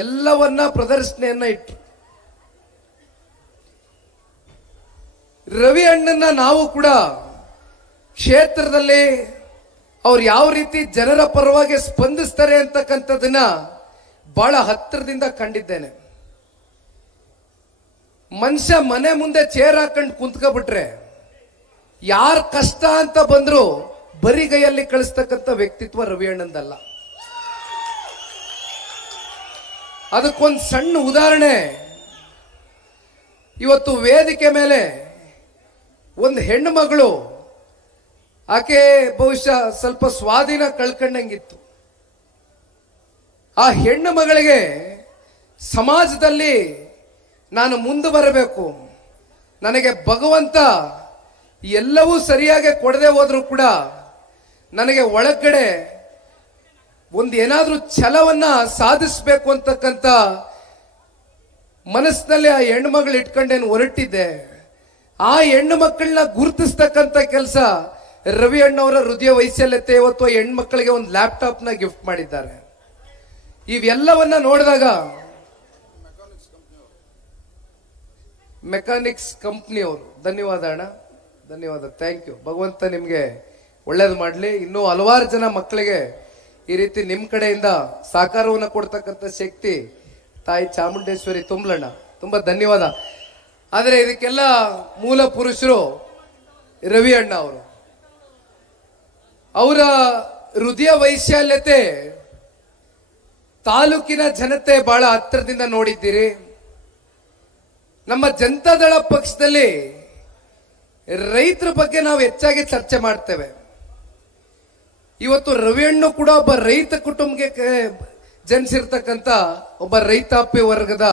ಎಲ್ಲವನ್ನ ಪ್ರದರ್ಶನೆಯನ್ನ ಇಟ್ಟರು. ರವಿ ಅಣ್ಣನ ನಾವು ಕೂಡ ಕ್ಷೇತ್ರದಲ್ಲಿ ಅವ್ರು ಯಾವ ರೀತಿ ಜನರ ಪರವಾಗಿ ಸ್ಪಂದಿಸ್ತಾರೆ ಅಂತಕ್ಕಂಥದನ್ನ ಬಹಳ ಹತ್ತಿರದಿಂದ ಕಂಡಿದ್ದೇನೆ. ಮನುಷ್ಯ ಮನೆ ಮುಂದೆ ಚೇರ್ ಹಾಕೊಂಡು ಕುಂತ್ಕೊಬಿಟ್ರೆ ಯಾರ ಕಷ್ಟ ಅಂತ ಬಂದ್ರು ಬರಿಗೈಯಲ್ಲಿ ಕಳಿಸ್ತಕ್ಕಂಥ ವ್ಯಕ್ತಿತ್ವ ರವಿ ಅಣ್ಣಂದಲ್ಲ. ಅದಕ್ಕೊಂದು ಸಣ್ಣ ಉದಾಹರಣೆ, ಇವತ್ತು ವೇದಿಕೆ ಮೇಲೆ ಒಂದು ಹೆಣ್ಣು ಮಗಳು, ಆಕೆ ಬಹುಶಃ ಸ್ವಲ್ಪ ಸ್ವಾಧೀನ ಕಳ್ಕೊಂಡಂಗಿತ್ತು. ಆ ಹೆಣ್ಣು ಮಗಳಿಗೆ ಸಮಾಜದಲ್ಲಿ ನಾನು ಮುಂದೆ ಬರಬೇಕು, ನನಗೆ ಭಗವಂತ ಎಲ್ಲವೂ ಸರಿಯಾಗಿ ಕೊಡದೆ ಹೋದ್ರೂ ಕೂಡ ನನಗೆ ಒಳಗಡೆ ಒಂದು ಏನಾದ್ರೂ ಛಲವನ್ನ ಸಾಧಿಸಬೇಕು ಅಂತಕ್ಕಂಥ ಮನಸ್ಸಿನಲ್ಲಿ ಆ ಹೆಣ್ಣು ಮಗಳು ಇಟ್ಕೊಂಡೇನು ಹೊರಟಿದ್ದೆ. ಆ ಹೆಣ್ಣು ಮಕ್ಕಳನ್ನ ಗುರುತಿಸ್ತಕ್ಕಂಥ ಕೆಲಸ ರವಿ ಅಣ್ಣವರ ಹೃದಯ ವೈಶಲ್ಯತೆ ಇವತ್ತು ಹೆಣ್ಮಕ್ಳಿಗೆ ಒಂದು ಲ್ಯಾಪ್ಟಾಪ್ ನ ಗಿಫ್ಟ್ ಮಾಡಿದ್ದಾರೆ. ಇವೆಲ್ಲವನ್ನ ನೋಡಿದಾಗ ಮೆಕ್ಯಾನಿಕ್ಸ್ ಕಂಪ್ನಿಯವರು, ಧನ್ಯವಾದ ಅಣ್ಣ, ಧನ್ಯವಾದ, ಥ್ಯಾಂಕ್ ಯು. ಭಗವಂತ ನಿಮ್ಗೆ ಒಳ್ಳೇದು ಮಾಡಲಿ. ಇನ್ನೂ ಹಲವಾರು ಜನ ಮಕ್ಕಳಿಗೆ ಈ ರೀತಿ ನಿಮ್ ಕಡೆಯಿಂದ ಸಹಕಾರವನ್ನು ಕೊಡ್ತಕ್ಕಂಥ ಶಕ್ತಿ ತಾಯಿ ಚಾಮುಂಡೇಶ್ವರಿ ತುಂಬಲಣ್ಣ, ತುಂಬಾ ಧನ್ಯವಾದ. ಆದರೆ ಇದಕ್ಕೆಲ್ಲ ಮೂಲ ಪುರುಷರು ರವಿ ಅಣ್ಣ ಅವರು. ಅವರ ಹೃದಯ ವೈಶಾಲ್ಯತೆ ತಾಲೂಕಿನ ಜನತೆ ಬಹಳ ಹತ್ತಿರದಿಂದ ನೋಡಿದ್ದೀರಿ. ನಮ್ಮ ಜನತಾದಳ ಪಕ್ಷದಲ್ಲಿ ರೈತರ ಬಗ್ಗೆ ನಾವು ಹೆಚ್ಚಾಗಿ ಚರ್ಚೆ ಮಾಡ್ತೇವೆ. ಇವತ್ತು ರವಿಯಣ್ಣು ಕೂಡ ಒಬ್ಬ ರೈತ ಕುಟುಂಬಕ್ಕೆ ಜನಿಸಿರ್ತಕ್ಕಂಥ ಒಬ್ಬ ರೈತಾಪಿ ವರ್ಗದ